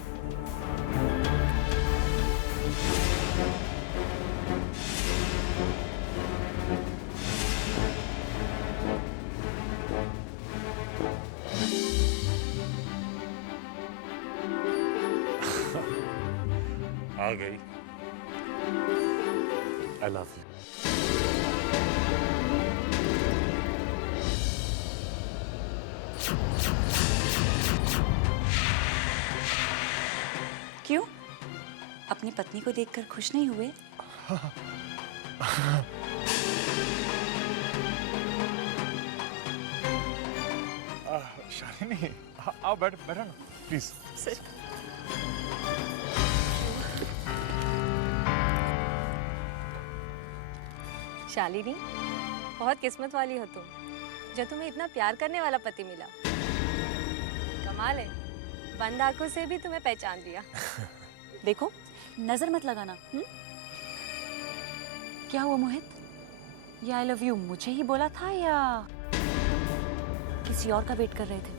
आ गई। I love you. क्यों? अपनी पत्नी को देखकर खुश नहीं हुए? शालिनी, आओ बैठो ना, प्लीज। शालिनी, बहुत किस्मत वाली हो तुम, जो तुम्हें इतना प्यार करने वाला पति मिला। कमाल है, बंद आंखों से भी तुम्हें पहचान लिया। देखो, नजर मत लगाना। क्या हुआ मोहित? ये आई लव यू मुझे ही बोला था या किसी और का वेट कर रहे थे?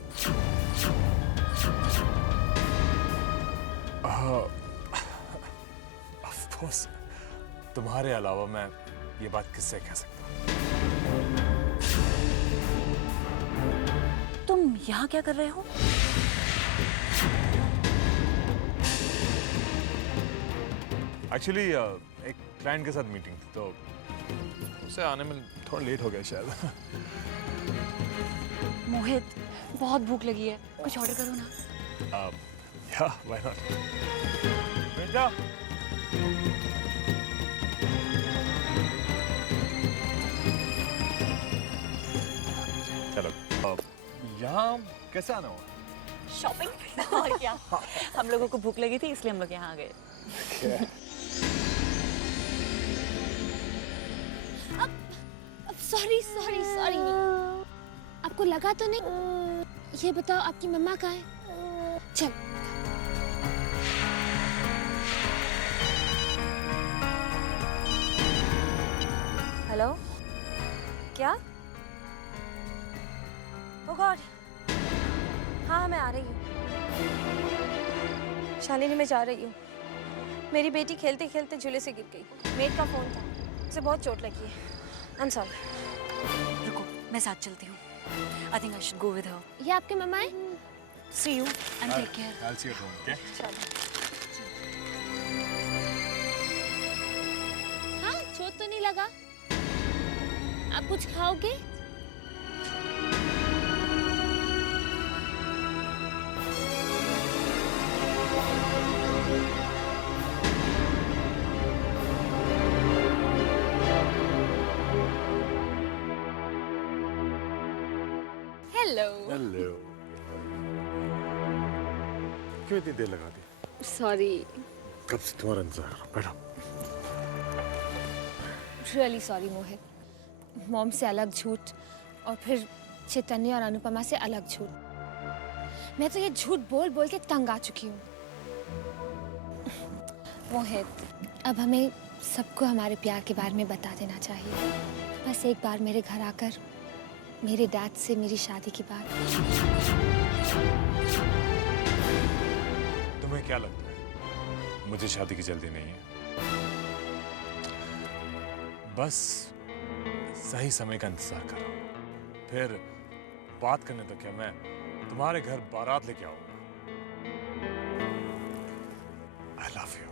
ऑफ कोर्स, तुम्हारे अलावा मैं ये बात किससे कह सकता हूँ? तुम यहाँ क्या कर रहे हो? एक्चुअली एक क्लाइंट के साथ मीटिंग थी तो उसे आने में थोड़ा लेट हो गया शायद। मोहित, बहुत भूख लगी है, कुछ ऑर्डर करो ना। या व्हाई नॉट। बेटा, चलो, यहाँ कैसे आना हुआ? शॉपिंग और क्या, हम लोगों को भूख लगी थी इसलिए हम लोग यहाँ आ गए। अब सॉरी सॉरी सॉरी, आपको लगा तो नहीं? ये बताओ आपकी मम्मा कहाँ है? चल। हेलो, क्या? ओह गॉड, हाँ मैं आ रही हूँ। शालिनी, मैं जा रही हूँ। मेरी बेटी खेलते खेलते झूले से गिर गई। मेड का फोन था, उसे बहुत चोट लगी है। I am sorry. रुको, मैं साथ चलती हूँ। I think I should go with her. ये आपके मम्मा है? See you and take care. I'll see you at home, okay? हाँ, चोट तो नहीं लगा? आप कुछ खाओगे? हेलो। Hello. क्यों इतनी देर लगा दी? सॉरी, कब से तुम्हारा इंतजार कर रहा हूं? बैठो। रियली सॉरी मोहित। मॉम से अलग झूठ और फिर चैतन्य और अनुपमा से अलग झूठ। मैं तो ये झूठ बोल बोल के तंग आ चुकी हूँ। मोहित, अब हमें सबको हमारे प्यार के बारे में बता देना चाहिए। बस एक बार मेरे घर आकर मेरे डैड से मेरी शादी की बात। तुम्हें क्या लगता है मुझे शादी की जल्दी नहीं है? बस सही समय का इंतजार कर रहा हूं। फिर बात करने तो क्या मैं तुम्हारे घर बारात लेके आऊंगा। I love you.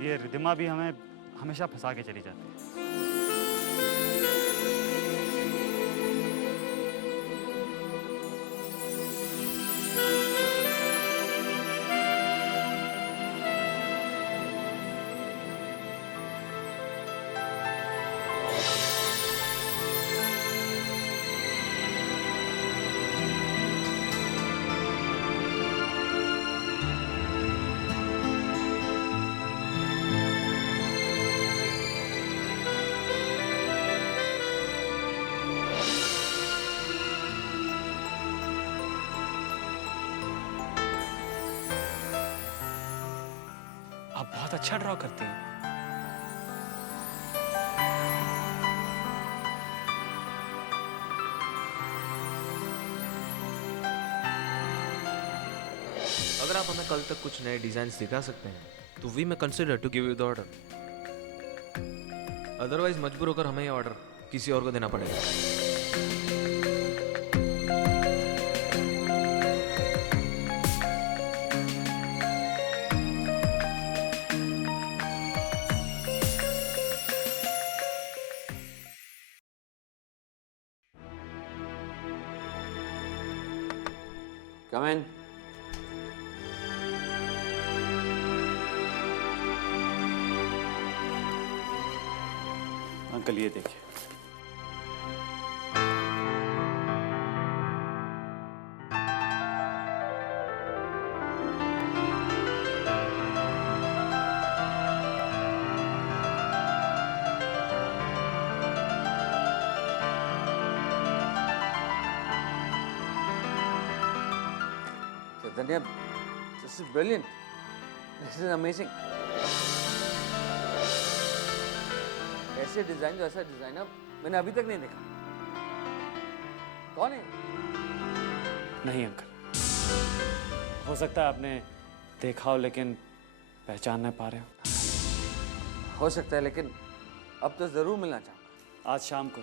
ये रिद्धिमा भी हमें हमेशा फंसा के चली जाती है। आप बहुत अच्छा ड्रॉ करती हैं। अगर आप हमें कल तक कुछ नए डिजाइन दिखा सकते हैं तो we may consider to give you the order. Otherwise मजबूर होकर हमें ये ऑर्डर किसी और को देना पड़ेगा। Come in. अंकल ये देखिए। Chaitanya, this is brilliant. This is amazing. ऐसे डिजाइन जो ऐसा डिजाइनर मैंने अभी तक नहीं देखा। कौन है? नहीं अंकल, हो सकता है आपने देखा हो लेकिन पहचान नहीं पा रहे हो। हो सकता है लेकिन अब तो जरूर मिलना चाहूँगा। आज शाम को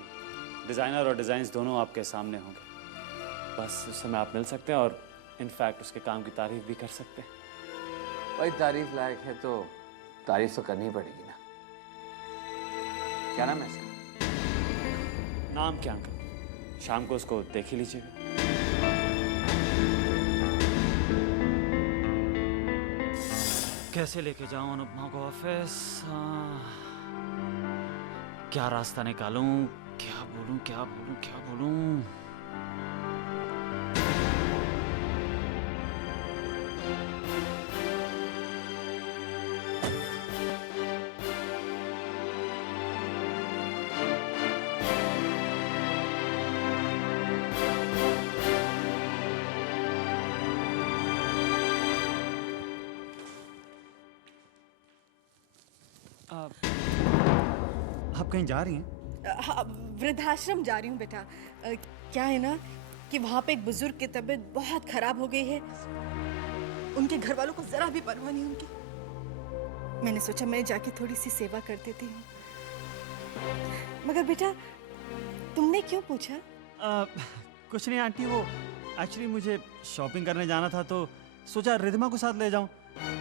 डिजाइनर और डिजाइन्स दोनों आपके सामने होंगे। बस उस समय आप मिल सकते हैं और इनफैक्ट उसके काम की तारीफ भी कर सकते हैं। भाई तारीफ लायक है तो तारीफ तो करनी पड़ेगी ना। क्या नाम है इसका? नाम क्या अंकल? शाम को उसको देख ही लीजिएगा। कैसे लेके जाऊं अनुपमा को ऑफिस? क्या रास्ता निकालूं? क्या बोलूं क्या बोलूं क्या बोलूं? आप कहीं जा रही हैं? हाँ, वृद्धाश्रम जा रही हूँ बेटा। क्या है ना कि वहाँ पे एक बुजुर्ग की तबीयत बहुत खराब हो गई है। उनके घर वालों को जरा भी परवाह नहीं उनकी। मैंने सोचा मैं जाके थोड़ी सी सेवा कर देती हूँ। मगर बेटा तुमने क्यों पूछा? कुछ नहीं आंटी, वो एक्चुअली मुझे शॉपिंग करने जाना था तो सोचा रिद्धिमा को साथ ले जाऊं।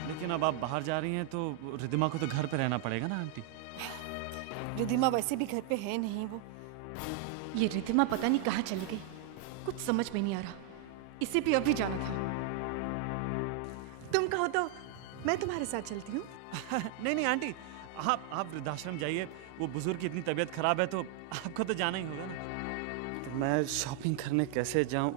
लेकिन अब आप बाहर जा रही हैं तो रिद्धिमा को तो घर पे रहना पड़ेगा ना आंटी। रिद्धिमा वैसे भी घर पे है नहीं। वो ये रिद्धिमा पता नहीं कहाँ चली गई, कुछ समझ में नहीं आ रहा। इसे भी अभी जाना था। तुम कहो तो मैं तुम्हारे साथ चलती हूँ। नहीं नहीं आंटी, आप वृद्धाश्रम जाइए। वो बुजुर्ग की इतनी तबीयत खराब है तो आपको तो जाना ही होगा ना। तो मैं शॉपिंग करने कैसे जाऊं?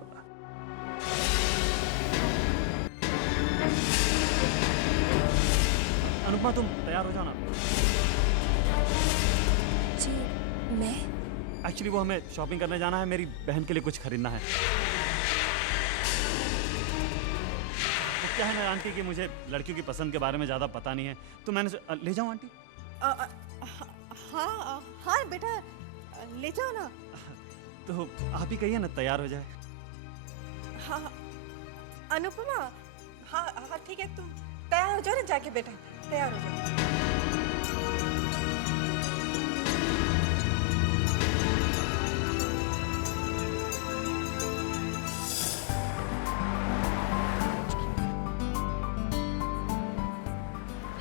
अनुपमा तुम तैयार हो जाओ ना। जी मैं? एक्चुअली वो हमें शॉपिंग करने जाना है, मेरी बहन के लिए कुछ खरीदना है। तो क्या है ना आंटी कि मुझे लड़कियों की पसंद के बारे में ज़्यादा पता नहीं है, तो मैंने ले जाऊं आंटी? हाँ हाँ बेटा ले जाओ ना। तो आप ही कहिए ना तैयार हो जाए। हाँ अनुपमा, हाँ हाँ ठीक है, तुम तैयार हो जाओ ना जाके बेटा, तैयार हो जाओ।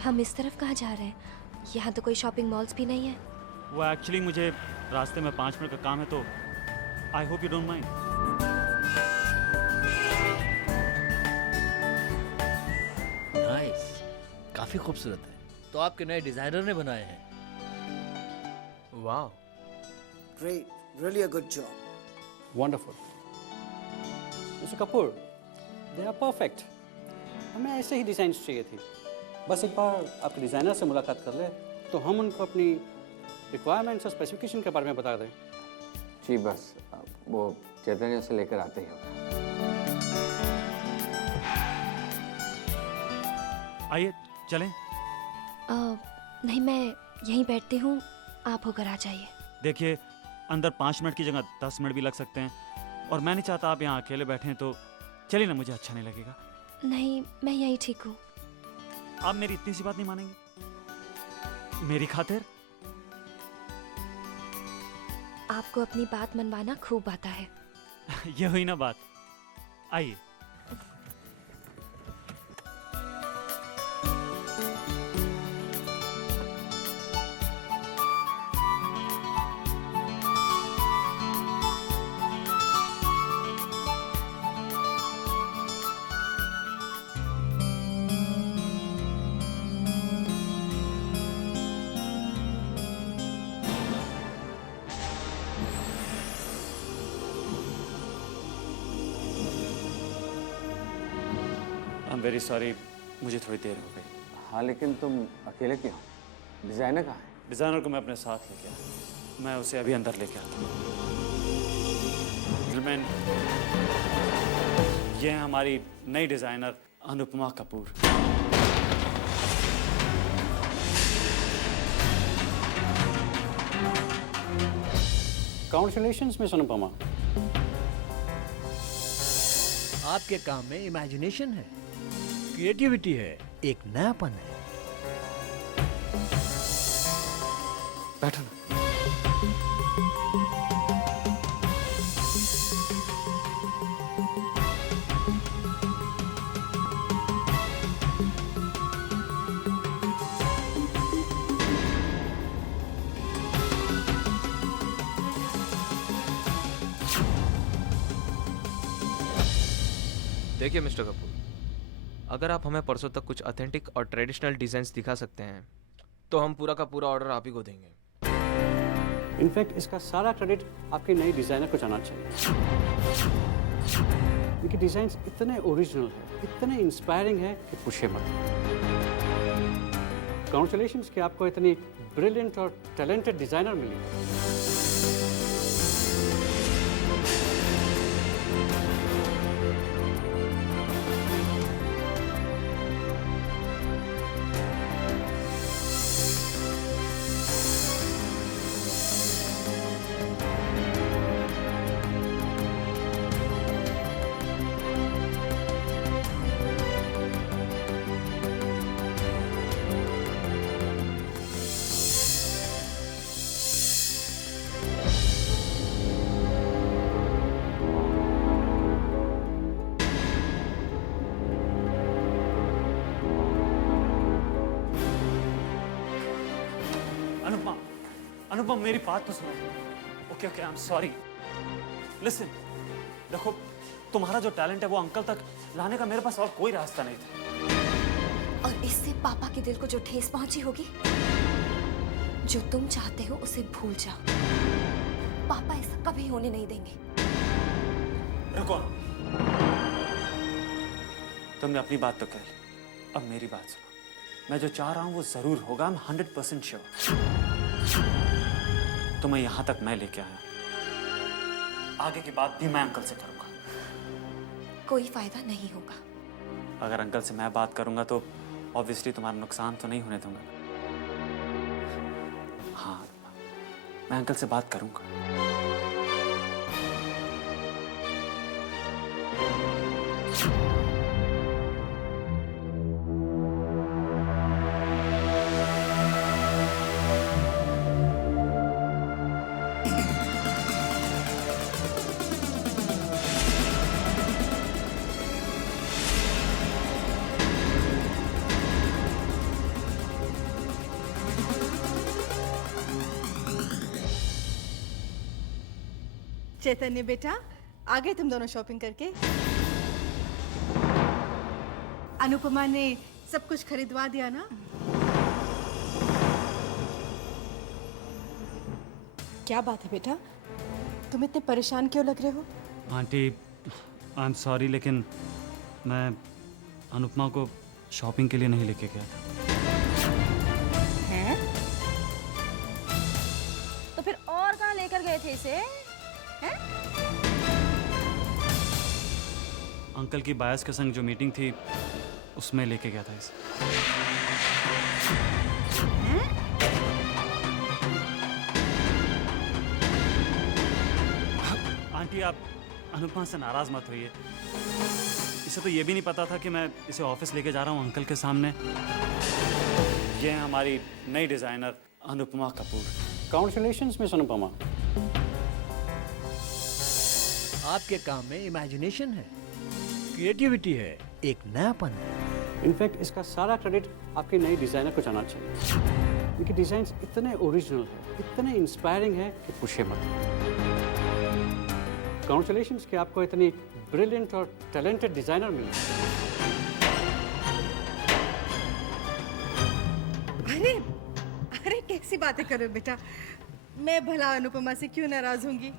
हम इस तरफ कहाँ जा रहे हैं? यहाँ तो कोई शॉपिंग मॉल्स भी नहीं है। वो एक्चुअली मुझे रास्ते में 5 मिनट का काम है, तो I hope you don't mind. Nice, काफी खूबसूरत है। तो आपके नए डिजाइनर ने बनाए हैं? वाह, Great, really a good job. Wonderful. Mister Kapoor, they are perfect. हमें ऐसे ही डिज़ाइन चाहिए थी। बस एक बार आपके डिज़ाइनर से मुलाकात कर ले तो हम उनको अपनी रिक्वायरमेंट्स और स्पेसिफिकेशन के बारे में बता दें। जी बस वो चैतन्य से लेकर आते ही होगा। आइए चलें। नहीं, मैं यहीं बैठती हूँ, आप होकर आ जाइए। देखिए, अंदर 5 मिनट की जगह 10 मिनट भी लग सकते हैं, और मैं नहीं चाहता आप यहाँ अकेले बैठें, तो चलिए ना, मुझे अच्छा नहीं लगेगा। नहीं, मैं यहीं ठीक हूँ। आप मेरी इतनी सी बात नहीं मानेंगे मेरी खातिर? आपको अपनी बात मनवाना खूब आता है। ये हुई ना बात। आइए। I'm very sorry, मुझे थोड़ी देर हो गई। हाँ, लेकिन तुम अकेले क्यों? डिजाइनर कहाँ है? डिजाइनर को मैं अपने साथ लेके आया, मैं उसे अभी अंदर लेके आता हूँ। Gentlemen, ये है हमारी नई designer Anupama Kapoor. Congratulations, miss Anupama. आपके काम में इमेजिनेशन है, क्रिएटिविटी है, एक नयापन है। बैठो ना। देखिए मिस्टर कपूर, अगर आप हमें परसों तक कुछ ऑथेंटिक और ट्रेडिशनल डिजाइन्स दिखा सकते हैं तो हम पूरा का पूरा ऑर्डर आप ही को देंगे। इनफैक्ट इसका सारा क्रेडिट आपके नए डिज़ाइनर को जाना चाहिए। इनके डिज़ाइंस इतने ओरिजिनल है, इतने इंस्पायरिंग है कि पूछे मत। कॉन्ग्रेचुलेशंस कि आपको इतनी ब्रिलियंट और टैलेंटेड डिज़ाइनर मिली। अनुपम मेरी बात तो सुनो। Okay okay, I am sorry. Listen, देखो तुम्हारा जो टैलेंट है वो अंकल तक लाने का मेरे पास और कोई रास्ता नहीं था। और इससे पापा के दिल को जो ठेस पहुंची होगी, जो तुम चाहते हो उसे भूल जाओ। पापा ऐसा कभी होने नहीं देंगे। रुको, तुमने अपनी बात तो कह ली, अब मेरी बात सुनो। मैं जो चाह रहा हूं वो जरूर होगा। I'm 100% sure. तो मैं यहां तक मैं लेके आया, आगे की बात भी मैं अंकल से करूंगा। कोई फायदा नहीं होगा। अगर अंकल से मैं बात करूंगा तो ऑब्वियसली तुम्हारा नुकसान तो नहीं होने दूंगा। हाँ, मैं अंकल से बात करूंगा। चैतन्य बेटा, आ गए तुम दोनों शॉपिंग करके? अनुपमा ने सब कुछ खरीदवा दिया ना? क्या बात है बेटा, तुम इतने परेशान क्यों लग रहे हो? आंटी, आई एम सॉरी, लेकिन मैं अनुपमा को शॉपिंग के लिए नहीं लेके गया था। हैं? तो फिर और कहाँ लेकर गए थे इसे? हैं? अंकल की बायस के संग जो मीटिंग थी उसमें लेके गया था इसे। आंटी, आप अनुपमा से नाराज मत होइए। इसे तो ये भी नहीं पता था कि मैं इसे ऑफिस लेके जा रहा हूँ अंकल के सामने। ये है हमारी नई designer Anupama Kapoor. Congratulations miss Anupama. आपके काम में इमेजिनेशन है, क्रिएटिविटी है, एक नयापन है। इनफैक्ट इसका सारा क्रेडिट आपके नए डिजाइनर को जाना चाहिए। इनके डिजाइन्स इतने ओरिजिनल हैं, इतने इंस्पायरिंग हैं कि पूछे मत। कांग्रेचुलेशंस कि आपको इतनी ब्रिलियंट और टैलेंटेड डिजाइनर मिली। अरे अरे कैसी बातें कर रहे हो बेटा, मैं भला अनुपमा से क्यों नाराज होंगी?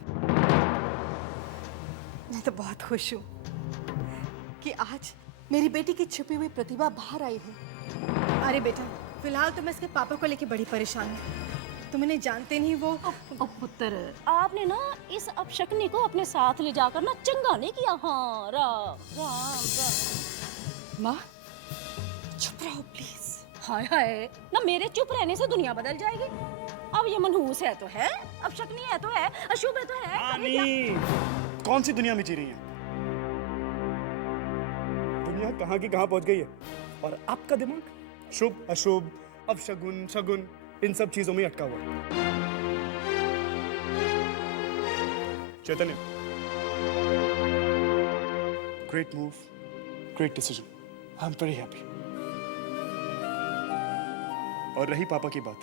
मैं तो बहुत खुश हूँ कि आज मेरी बेटी की छुपी हुई प्रतिभा बाहर आई है। अरे बेटा, फिलहाल तो मैं इसके पापा को लेके बड़ी परेशान हूँ। तुम इन्हें जानते नहीं, वो पुत्र, आपने ना इस अपशक्नी को अपने साथ ले जाकर ना चंगा नहीं किया। हाँ, राम राम राम। माँ चुप रहो प्लीज। हाय हाय, ना मेरे चुप रहने से दुनिया बदल जाएगी। अब ये मनहूस है तो है, अपशक्नी है तो है, अशुभ है तो है। कौन सी दुनिया में जी रही हैं? दुनिया कहाँ की कहाँ पहुंच गई है और आपका दिमाग शुभ अशुभ, अपशगुन शगुन, इन सब चीजों में अटका हुआ है। Chaitanya, great move, great decision, I am very happy. और रही पापा की बात,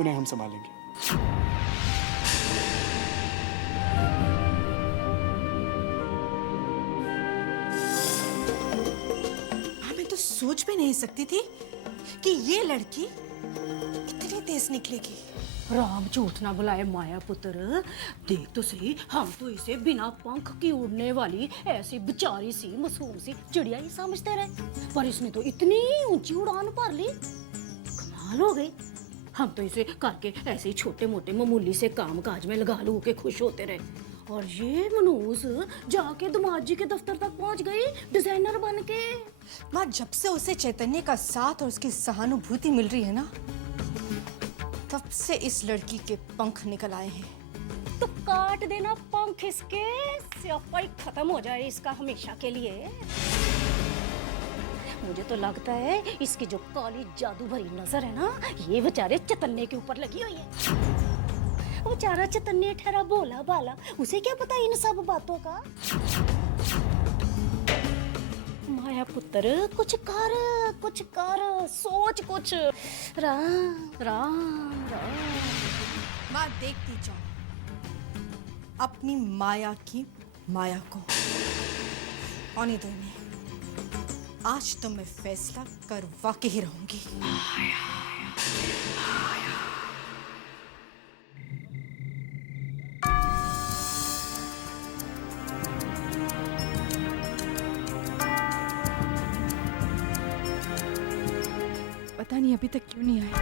उन्हें हम संभालेंगे। मैं तो सोच भी नहीं सकती थी कि ये लड़की इतनी तेज निकलेगी। राम झूठ ना बुलाए माया पुत्र। देख तो सही, हम तो इसे बिना पंख की उड़ने वाली ऐसी बेचारी सी मासूम सी चिड़िया ही समझते रहे, पर इसने तो इतनी ऊंची उड़ान भर ली, कमाल हो गई। हम तो इसे करके ऐसे ही छोटे मोटे मामूली से काम काज में लगा लू के खुश होते रहे, और ये मनूस जाके दामाद जी के दफ्तर तक पहुंच गई डिजाइनर बन के। माँ, जब से उसे चैतन्य का साथ और उसकी सहानुभूति मिल रही है ना, तब से इस लड़की के पंख निकल आए हैं। तो काट देना पंख इसके, स्यापाई खत्म हो जाए इसका हमेशा के लिए। मुझे तो लगता है इसकी जो काली जादू भरी नजर है ना, ये बेचारे चैतन्य के ऊपर लगी हुई है। वो बेचारा चैतन्य ठहरा बोला बाला, उसे क्या पता इन सब बातों का। माया पुत्र, कुछ कर, सोच कुछ। राम राम राम। माँ देखती जाओ अपनी माया की माया को। आने दो इन्हें। आज तो मैं फैसला करवा के ही रहूंगी। पता नहीं अभी तक क्यों नहीं आए।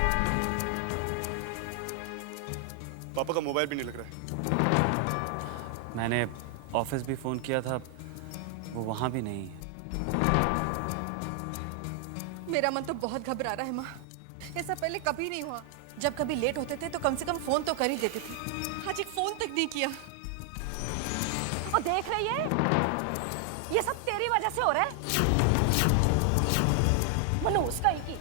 पापा का मोबाइल भी नहीं लग रहा है। मैंने ऑफिस भी फ़ोन किया था, वो वहाँ भी नहीं है। मेरा मन तो बहुत घबरा रहा है माँ। ऐसा पहले कभी नहीं हुआ। जब कभी लेट होते थे तो कम से कम फोन तो कर ही देते थे। आज एक फोन तक नहीं किया। और देख रही है, ये सब तेरी वजह से हो रहा है। मनोज का ही की।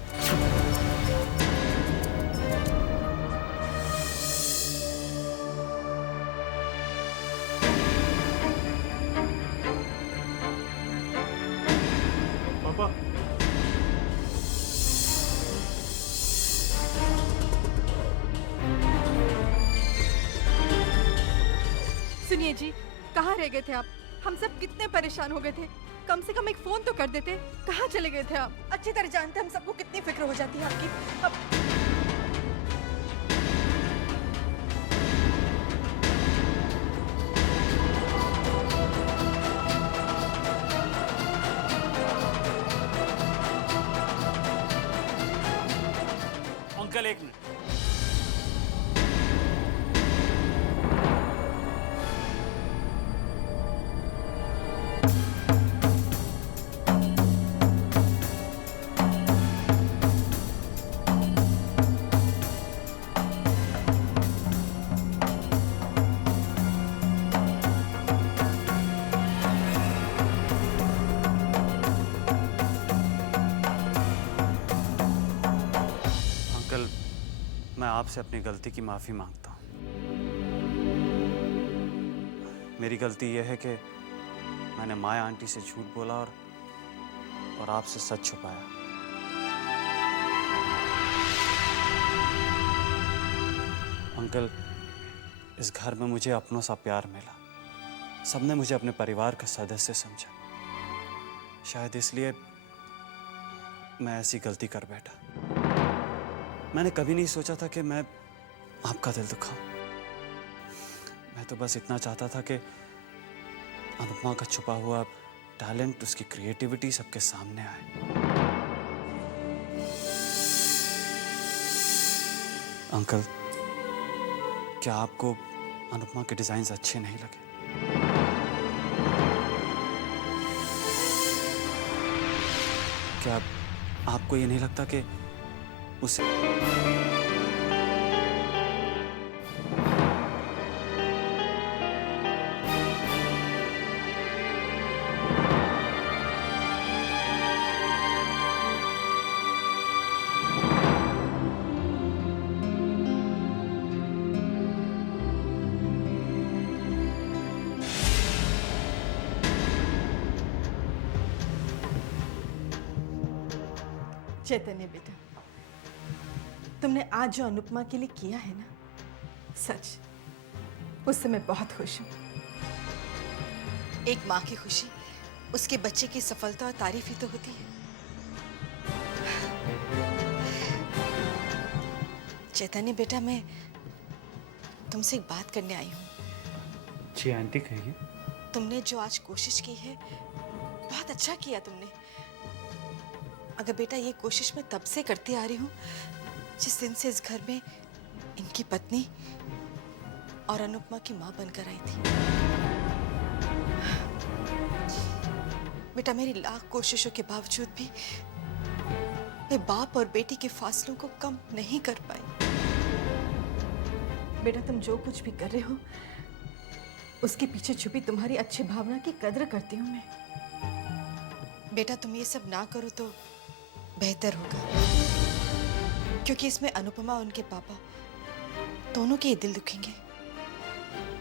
पापा सुनिए जी, कहाँ रह गए थे आप? हम सब कितने परेशान हो गए थे। कम से कम एक फोन तो कर देते। कहाँ चले गए थे आप? अच्छी तरह जानते हैं हम सबको कितनी फिक्र हो जाती है आपकी। अब अंकल एक मिनट। मैं आपसे अपनी गलती की माफ़ी मांगता हूँ। मेरी गलती यह है कि मैंने माया आंटी से झूठ बोला और आपसे सच छुपाया। अंकल, इस घर में मुझे अपनों सा प्यार मिला। सबने मुझे अपने परिवार का सदस्य समझा। शायद इसलिए मैं ऐसी गलती कर बैठा। मैंने कभी नहीं सोचा था कि मैं आपका दिल दुखाऊं। मैं तो बस इतना चाहता था कि अनुपमा का छुपा हुआ टैलेंट, उसकी क्रिएटिविटी सबके सामने आए। अंकल, क्या आपको अनुपमा के डिजाइन्स अच्छे नहीं लगे? क्या आपको ये नहीं लगता कि उसे चैतन्य बेटा, तुमने आज जो अनुपमा के लिए किया है ना, सच उससे मैं बहुत खुश हूँ। एक माँ की खुशी उसके बच्चे की सफलता और तारीफ ही तो होती है। चैतन्य बेटा, मैं तुमसे एक बात करने आई हूँ। जी आंटी, कहिए। तुमने जो आज कोशिश की है, बहुत अच्छा किया तुमने। अगर बेटा, ये कोशिश मैं तब से करती आ रही हूँ जिस दिन से इस घर में इनकी पत्नी और अनुपमा की माँ बनकर आई थी। बेटा, मेरी लाख कोशिशों के बावजूद भी मैं बाप और बेटी के फासलों को कम नहीं कर पाई। बेटा, तुम जो कुछ भी कर रहे हो, उसके पीछे छुपी तुम्हारी अच्छी भावना की कद्र करती हूँ मैं। बेटा, तुम ये सब ना करो तो बेहतर होगा, क्योंकि इसमें अनुपमा और उनके पापा दोनों के दिल दुखेंगे।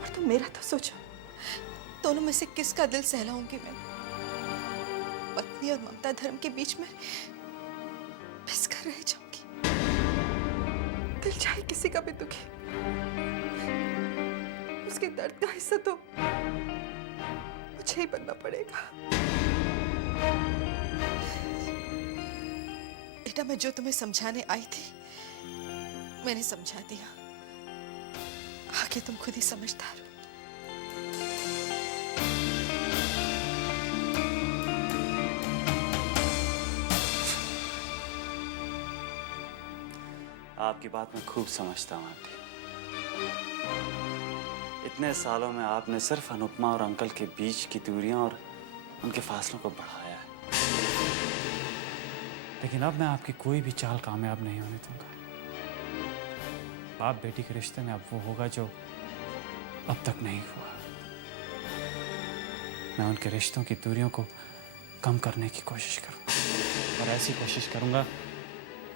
और तुम मेरा तो सोचो, दोनों में से किसका दिल सहलाऊंगी मैं? पत्नी और ममता धर्म के बीच में पिस कर रह जाऊंगी। दिल चाहे किसी का भी दुखे। उसके दर्द का हिस्सा तो मुझे ही बनना पड़ेगा। बेटा, मैं जो तुम्हें समझाने आई थी मैंने समझा दिया। आगे तुम खुद ही समझदार हो। आपकी बात मैं खूब समझता हूँ आंटी। इतने सालों में आपने सिर्फ अनुपमा और अंकल के बीच की दूरियां और उनके फासलों को बढ़ाया है, लेकिन अब मैं आपकी कोई भी चाल कामयाब नहीं होने दूंगा। बाप बेटी के रिश्ते में अब वो होगा जो अब तक नहीं हुआ। मैं उनके रिश्तों की दूरियों को कम करने की कोशिश करूंगा, और ऐसी कोशिश करूंगा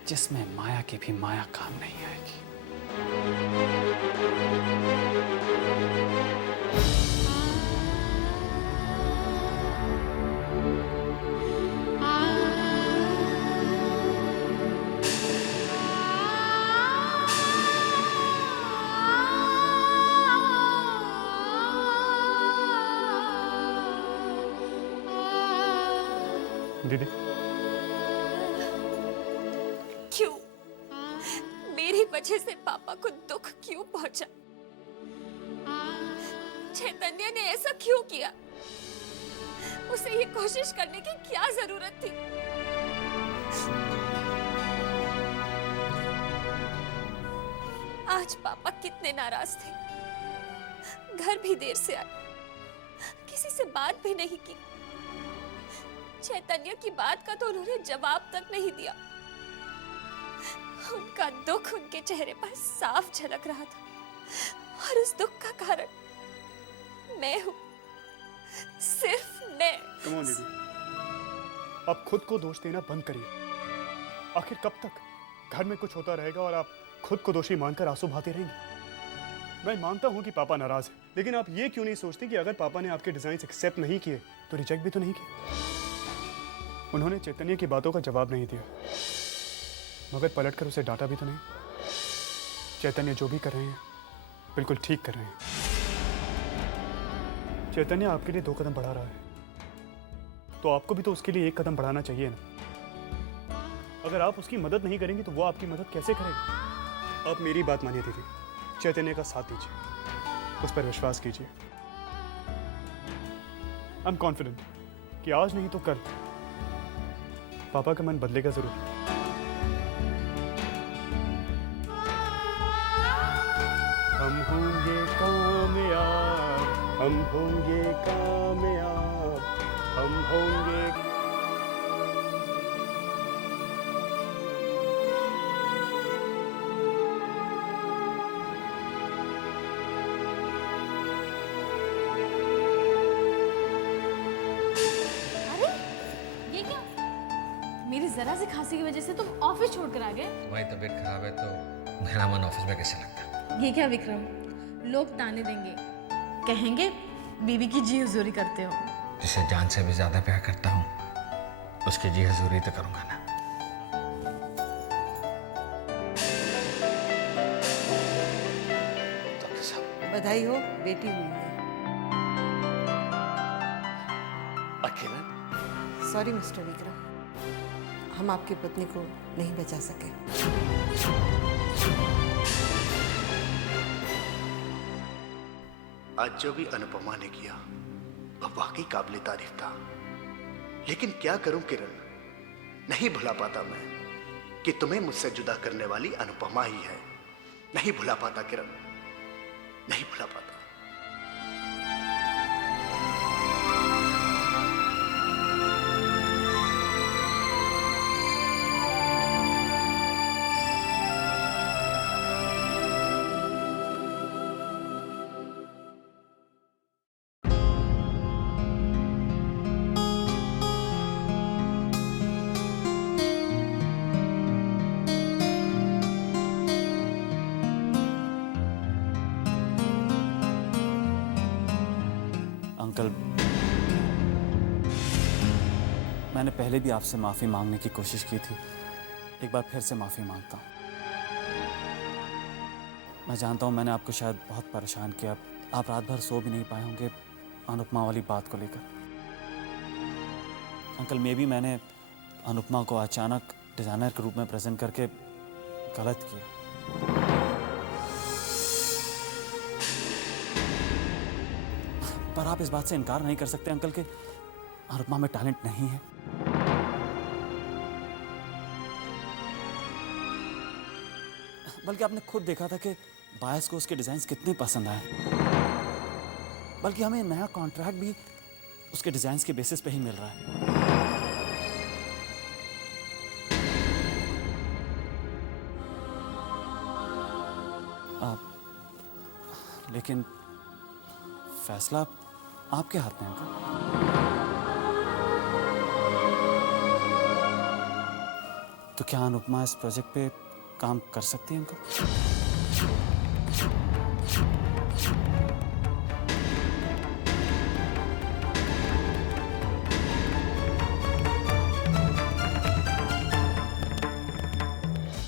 जिसमें माया की भी माया काम नहीं आएगी। दीदी, क्यों मेरी वजह से पापा को दुख क्यों पहुंचा? चैतन्य ने ऐसा क्यों किया? उसे ये कोशिश करने की क्या जरूरत थी? आज पापा कितने नाराज थे। घर भी देर से आए, किसी से बात भी नहीं की। चैतन्य की बात का तो उन्होंने जवाब तक नहीं दिया। उनका दुख उनके चेहरे पर साफ झलक रहा था, और उस दुख का कारण मैं हूं, सिर्फ मैं। कम ऑन दीदी, आप खुद को दोष देना बंद करिए। आखिर कब तक घर में कुछ होता रहेगा और आप खुद को दोषी मानकर आंसू बहाते रहेंगे? मैं मानता हूं कि पापा नाराज हैं, लेकिन आप ये क्यों नहीं सोचते कि अगर पापा ने आपके डिजाइन एक्सेप्ट नहीं किए तो रिजेक्ट भी तो नहीं किए। उन्होंने चैतन्य की बातों का जवाब नहीं दिया, मगर पलटकर उसे डांटा भी तो नहीं। चैतन्य जो भी कर रहे हैं बिल्कुल ठीक कर रहे हैं। चैतन्य आपके लिए 2 कदम बढ़ा रहा है, तो आपको भी तो उसके लिए 1 कदम बढ़ाना चाहिए ना। अगर आप उसकी मदद नहीं करेंगे तो वो आपकी मदद कैसे करेगा? आप मेरी बात मानिए दीदी, चैतन्य का साथ दीजिए, उस पर विश्वास कीजिए। आई एम कॉन्फिडेंट कि आज नहीं तो कल पापा का मन बदलेगा जरूर। हम होंगे कामयाब, हम होंगे कामयाब, हम होंगे। मेरी जरा सी खांसी की वजह से तुम ऑफिस छोड़कर आ गए। तुम्हारी तबीयत खराब है तो मेरा मन ऑफिस में कैसे लगता? ये क्या विक्रम, लोग ताने देंगे, कहेंगे बीवी की जी हुजूरी करते हो। जिसे जान से भी ज्यादा प्यार करता हूँ उसकी जी हुजूरी तो करूंगा ना। बधाई हो, बेटी हुई है। अकेला? सॉरी मिस्टर विक्रम, हम आपकी पत्नी को नहीं बचा सके। आज जो भी अनुपमा ने किया वह वाकई काबिल तारीफ था, लेकिन क्या करूं किरण, नहीं भुला पाता मैं कि तुम्हें मुझसे जुदा करने वाली अनुपमा ही है। नहीं भुला पाता किरण, नहीं भुला पाता। अंकल, मैंने पहले भी आपसे माफ़ी मांगने की कोशिश की थी, एक बार फिर से माफ़ी मांगता हूँ। मैं जानता हूँ मैंने आपको शायद बहुत परेशान किया, आप रात भर सो भी नहीं पाए होंगे अनुपमा वाली बात को लेकर। अंकल मे भी मैंने अनुपमा को अचानक डिज़ाइनर के रूप में प्रेजेंट करके गलत किया। पर आप इस बात से इनकार नहीं कर सकते अंकल कि अनुपमा में टैलेंट नहीं है। बल्कि आपने खुद देखा था कि बायस को उसके डिजाइन्स कितने पसंद आए। बल्कि हमें नया कॉन्ट्रैक्ट भी उसके डिजाइन्स के बेसिस पे ही मिल रहा है। लेकिन फैसला आपके हाथ में है अंकल। तो क्या अनुपमा इस प्रोजेक्ट पे काम कर सकती है अंकल?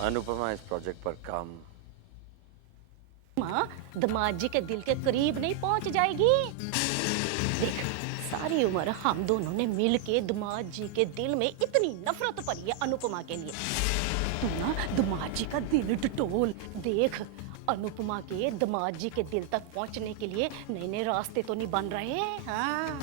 अनुपमा इस प्रोजेक्ट पर काम माँ दामाद जी के दिल के करीब नहीं पहुंच जाएगी। देख सारी उम्र हम दोनों ने मिल के दामाद जी के दिल में इतनी नफरत भरी है अनुपमा के लिए। तू ना दामाद जी का दिल टटोल। देख अनुपमा के दामाद जी के दिल तक पहुंचने के लिए नए नए रास्ते तो नहीं बन रहे। हाँ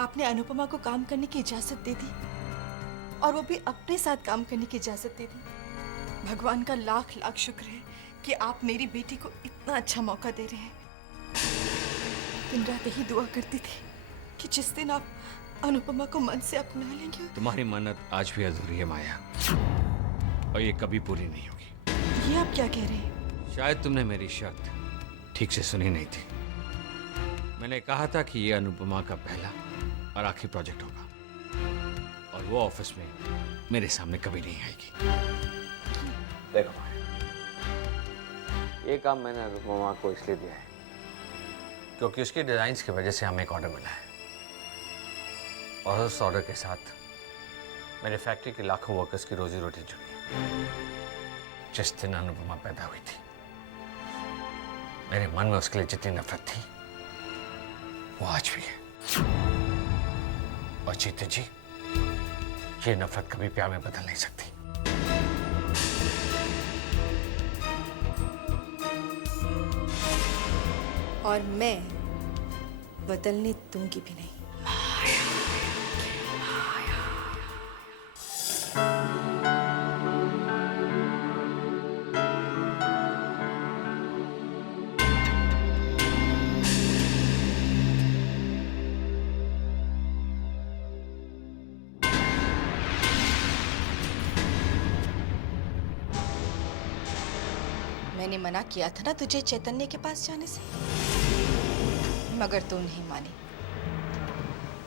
आपने अनुपमा को काम करने की इजाजत दे दी और वो भी अपने साथ काम करने की इजाजत दे दी। भगवान का लाख लाख शुक्र है कि आप मेरी बेटी को इतना अच्छा मौका दे रहे हैं। दिन रात यही दुआ करती थी कि जिस दिन आप अनुपमा को मन से अपना लेंगे। तुम्हारी मन्नत आज भी अधूरी है माया, और ये कभी पूरी नहीं होगी। ये आप क्या कह रहे हैं? शायद तुमने मेरी शर्त ठीक से सुनी नहीं थी। मैंने कहा था कि ये अनुपमा का पहला और आखिरी प्रोजेक्ट होगा, और वो ऑफिस में मेरे सामने कभी नहीं आएगी। देखो ये काम मैंने अनुपमा को इसलिए दिया है क्योंकि उसकी डिजाइन्स की वजह से हमें एक ऑर्डर मिला है, और उस ऑर्डर के साथ मेरे फैक्ट्री के लाखों वर्कर्स की रोजी रोटी जुड़ी है। जिस दिन अनुपमा पैदा हुई थी मेरे मन में उसके लिए जितनी नफरत थी वो आज भी है। और जीते जी ये नफरत कभी प्यार में बदल नहीं सकती। और मैं बदलने दूंगी भी नहीं। मैंने मना किया था ना तुझे चैतन्य के पास जाने से, मगर तू नहीं मानी।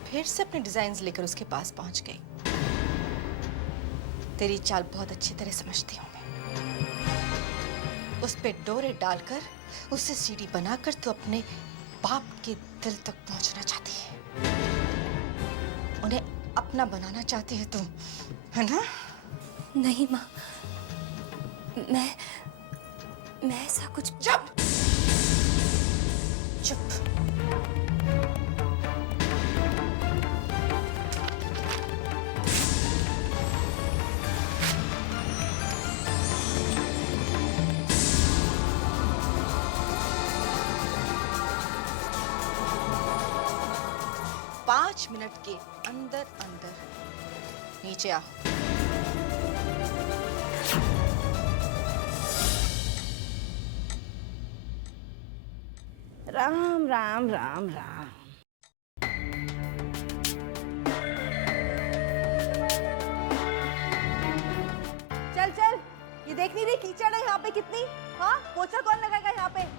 फिर से अपने डिजाइन्स लेकर उसके पास पहुंच गई। तेरी चाल बहुत अच्छी तरह समझती हूँ मैं। उस पे डोरे डालकर उसे सीढ़ी बनाकर तू अपने बाप के दिल तक पहुंचना चाहती है, उन्हें अपना बनाना चाहती है तुम, है ना? नहीं माँ, मैं ऐसा कुछ। चुप चुप। पाँच मिनट के अंदर अंदर नीचे आ। राम राम राम राम। चल चल, ये देख नहीं रही कीचड़ है यहाँ पे कितनी? हाँ, पोछा कौन लगाएगा यहाँ पे?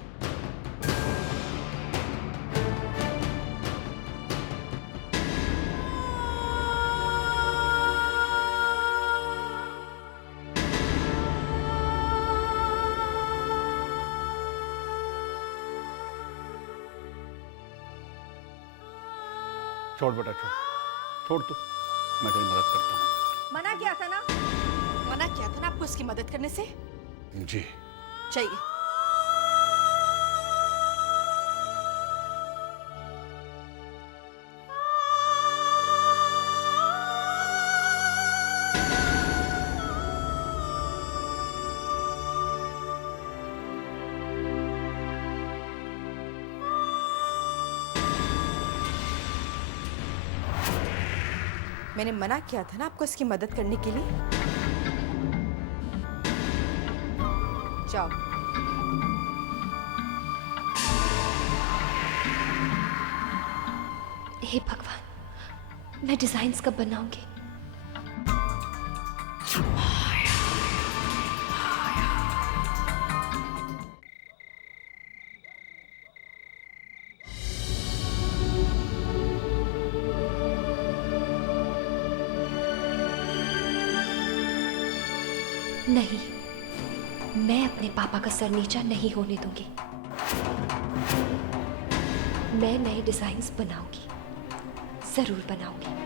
छोड़ बेटा छोड़, छोड़ तू, मैं तेरी मदद करता हूँ। मना किया था ना, मना किया था ना आपको उसकी मदद करने से। जी चाहिए। मैंने मना किया था ना आपको इसकी मदद करने के लिए। जाओ। हे भगवान, मैं डिजाइन्स कब बनाऊंगी? नहीं, मैं अपने पापा का सर नीचा नहीं होने दूंगी। मैं नए डिजाइन्स बनाऊंगी, जरूर बनाऊंगी।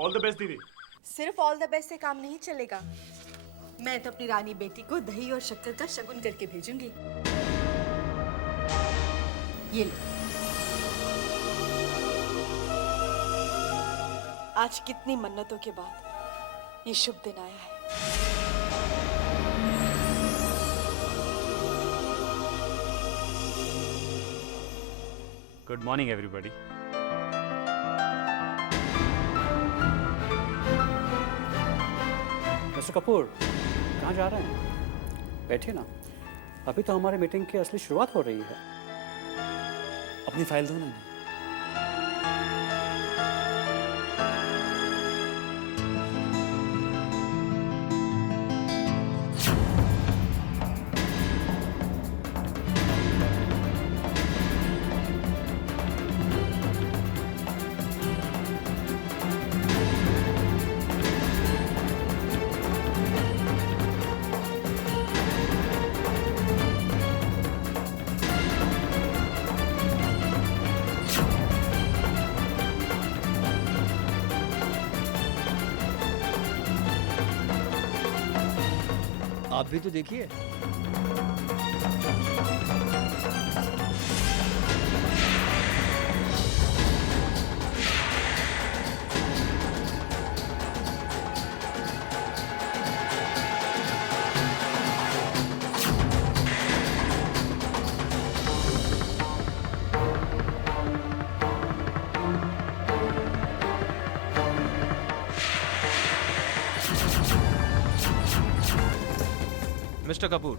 ऑल द बेस्ट दीदी। सिर्फ ऑल द बेस्ट से काम नहीं चलेगा। मैं तो अपनी रानी बेटी को दही और शक्कर का शगुन करके भेजूंगी। ये लो। आज कितनी मन्नतों के बाद ये शुभ दिन आया है। Good morning everybody. Mister Kapoor, कहाँ जा रहे हैं? बैठिए ना, अभी तो हमारी मीटिंग की असली शुरुआत हो रही है। अपनी फाइल दो ना। आप भी तो देखिए। मिस्टर कपूर,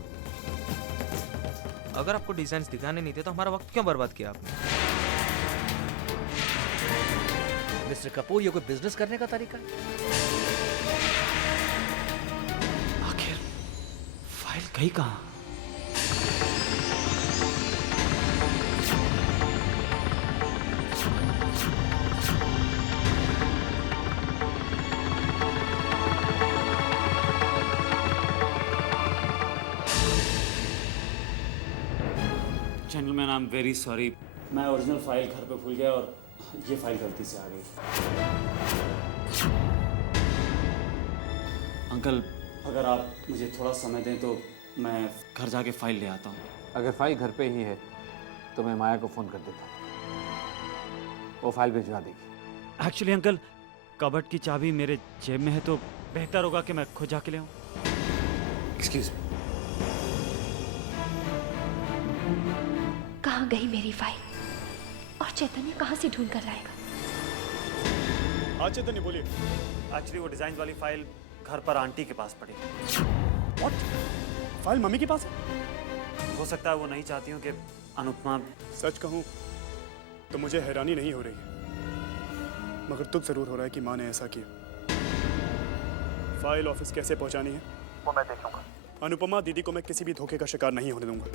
अगर आपको डिजाइन्स दिखाने नहीं थे तो हमारा वक्त क्यों बर्बाद किया आपने? मिस्टर कपूर, ये कोई बिजनेस करने का तरीका है? आखिर फाइल गई कहाँ? Gentleman, I am very sorry. मैं ओरिजिनल फाइल घर पे भूल गया और ये फाइल गलती से आ गई। अंकल, अगर आप मुझे थोड़ा समय दें तो मैं घर जाके फाइल ले आता हूँ। अगर फाइल घर पे ही है तो मैं माया को फ़ोन कर देता, वो फाइल भिजवा देगी। एक्चुअली अंकल, कबर्ड की चाबी मेरे जेब में है तो बेहतर होगा कि मैं खुद जाके ले आऊँ। एक्सक्यूज मी, कहाँ गई मेरी फाइल और चैतन्य कहाँ से ढूंढ कर लाएगा? हाँ चैतन्य बोलिए। एक्चुअली वो डिजाइन वाली फाइल घर पर आंटी के पास पड़ी। What? फाइल मम्मी के पास है? हो सकता है वो नहीं चाहती हूँ कि अनुपमा। सच कहूँ तो मुझे हैरानी नहीं हो रही है, मगर दुख जरूर हो रहा है कि माँ ने ऐसा किया। फाइल ऑफिस कैसे पहुंचानी है वो मैं देखूंगा। अनुपमा दीदी को मैं किसी भी धोखे का शिकार नहीं होने दूंगा।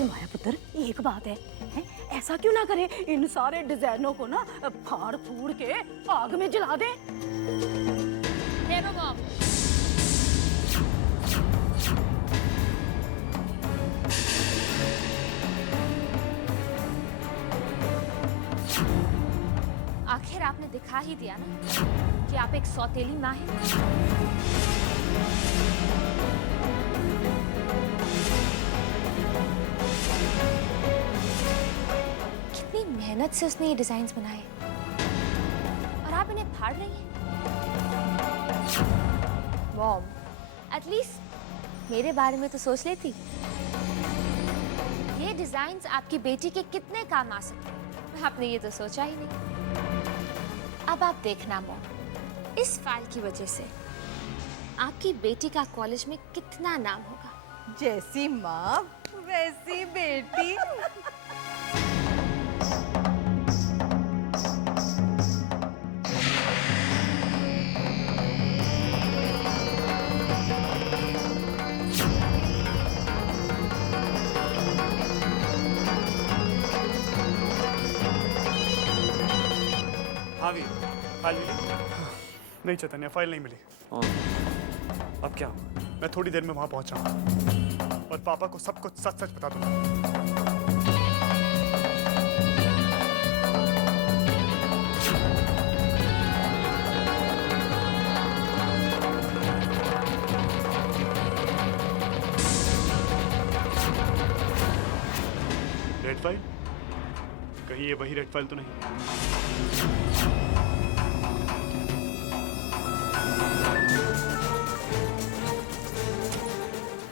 माया पुत्र, एक बात है, ऐसा क्यों ना करे, इन सारे डिजाइनों को ना फाड़ फूड़ के आग में जला दे। मॉम। आखिर आपने दिखा ही दिया ना कि आप एक सौतेली माँ हैं। कितनी मेहनत से उसने ये डिजाइन्स बनाए और आप इन्हें फाड़ रही हैं। मॉम, एटलीस्ट मेरे बारे में तो सोच लेती। ये डिजाइन्स आपकी बेटी के कितने काम आ सकते हैं, आपने ये तो सोचा ही नहीं। अब आप देखना मॉम, इस फाइल की वजह से आपकी बेटी का कॉलेज में कितना नाम होगा। जैसी माँ वैसी बेटी। हाँ भी फाइल मिली? नहीं चैतन्य, फाइल नहीं मिली। अब क्या हुआ? मैं थोड़ी देर में वहां पहुंच जाऊंगा और पापा को सब कुछ सच सच बता दूंगा। Red file? कहीं ये वही रेड फाइल तो नहीं?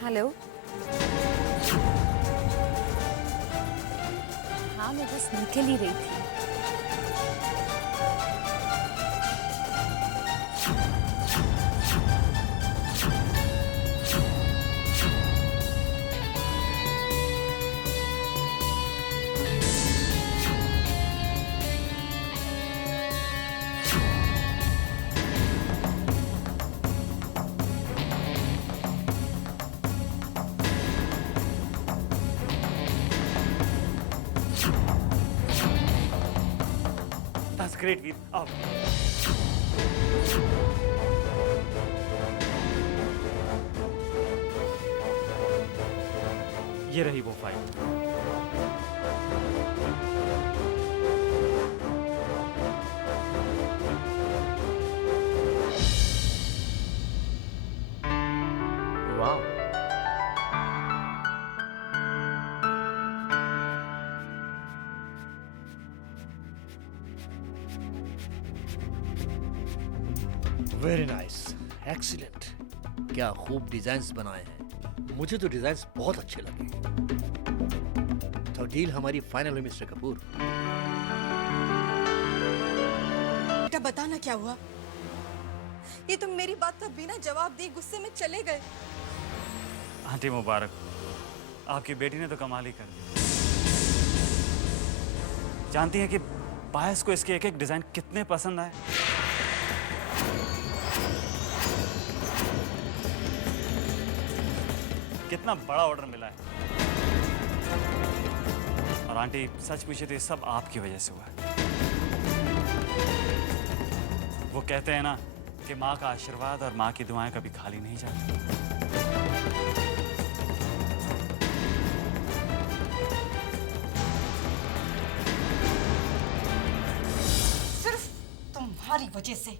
हेलो। हाँ, मैं बस निकल ही रही थी। That's great, Veer. Up. ये रही वो फाइल। वाह, वेरी नाइस, एक्सीलेंट। क्या खूब डिजाइन्स बनाए हैं। मुझे तो डिजाइन्स बहुत अच्छे लगे। तो डील हमारी फाइनल हुई मिस्टर कपूर। बेटा बताना क्या हुआ? ये तो मेरी बात का बिना जवाब दिए गुस्से में चले गए। आंटी मुबारक, आपकी बेटी ने तो कमाल ही कर दी। जानती हैं कि बायस को इसके एक एक डिजाइन कितने पसंद आए। कितना बड़ा ऑर्डर मिला है। और आंटी सच पूछे तो ये सब आपकी वजह से हुआ है। वो कहते हैं ना कि माँ का आशीर्वाद और माँ की दुआएं कभी खाली नहीं जाती। सिर्फ तुम्हारी वजह से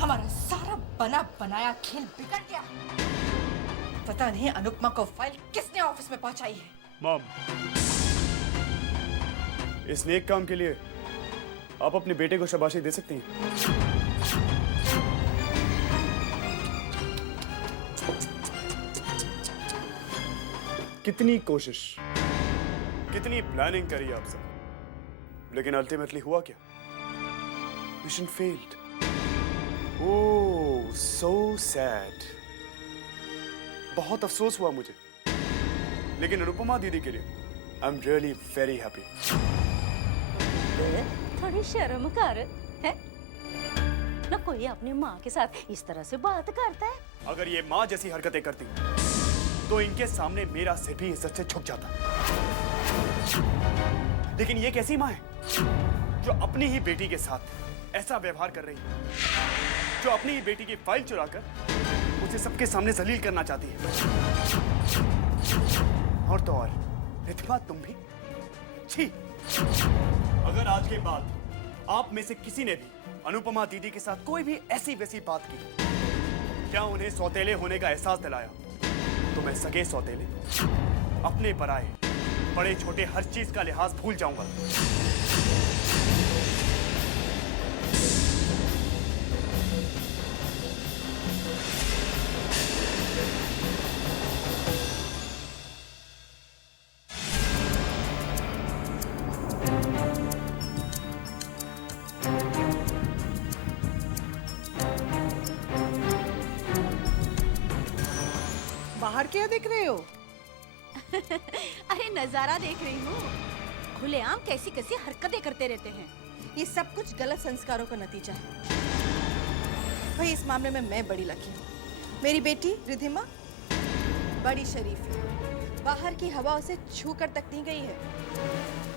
हमारा सारा बना बनाया खेल बिगड़ गया। पता नहीं अनुपमा को फाइल किसने ऑफिस में पहुंचाई है। मॉम, इस नेक काम के लिए आप अपने बेटे को शाबाशी दे सकती हैं। कितनी कोशिश, कितनी प्लानिंग करी आप सब, लेकिन अल्टीमेटली हुआ क्या? Mission failed. Oh so sad. बहुत अफसोस हुआ मुझे, लेकिन अनुपमा दीदी के लिए I am really very happy. थोड़ी शर्म कर, है ना? कोई अपनी माँ के साथ इस तरह से बात करता है? अगर ये माँ जैसी हरकतें करती तो इनके सामने मेरा सिर भी इज्जत से झुक जाता। लेकिन ये कैसी माँ है जो अपनी ही बेटी के साथ ऐसा व्यवहार कर रही है, जो अपनी ही बेटी की फाइल चुराकर उसे सबके सामने जलील करना चाहती है। और तो और रिधिमा, तुम भी छी। अगर आज के बाद आप में से किसी ने भी अनुपमा दीदी के साथ कोई भी ऐसी वैसी बात की, क्या उन्हें सौतेले होने का एहसास दिलाया, तो मैं सगे सौतेले, अपने पराए, बड़े छोटे हर चीज का लिहाज भूल जाऊंगा। बाहर क्या देख रहे हो? अरे नजारा देख रही हूँ। खुलेआम कैसी कैसी हरकतें करते रहते हैं। ये सब कुछ गलत संस्कारों का नतीजा है। भाई इस मामले में मैं बड़ी लकी हूँ। मेरी बेटी रिधिमा बड़ी शरीफ है, बाहर की हवा उसे छू कर तक नहीं गई है।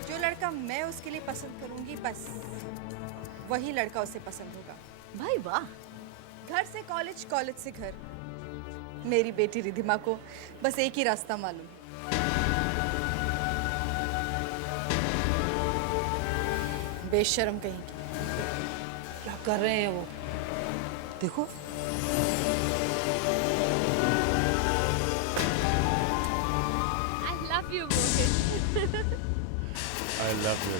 जो लड़का मैं उसके लिए पसंद करूंगी, बस वही लड़का उसे पसंद होगा। भाई वाह। घर से कॉलेज, कॉलेज से घर। मेरी बेटी रिधिमा को बस एक ही रास्ता मालूम है। बेशर्म कहेंगी। क्या कर रहे हैं वो? देखो। I love you, Mohit. I love you.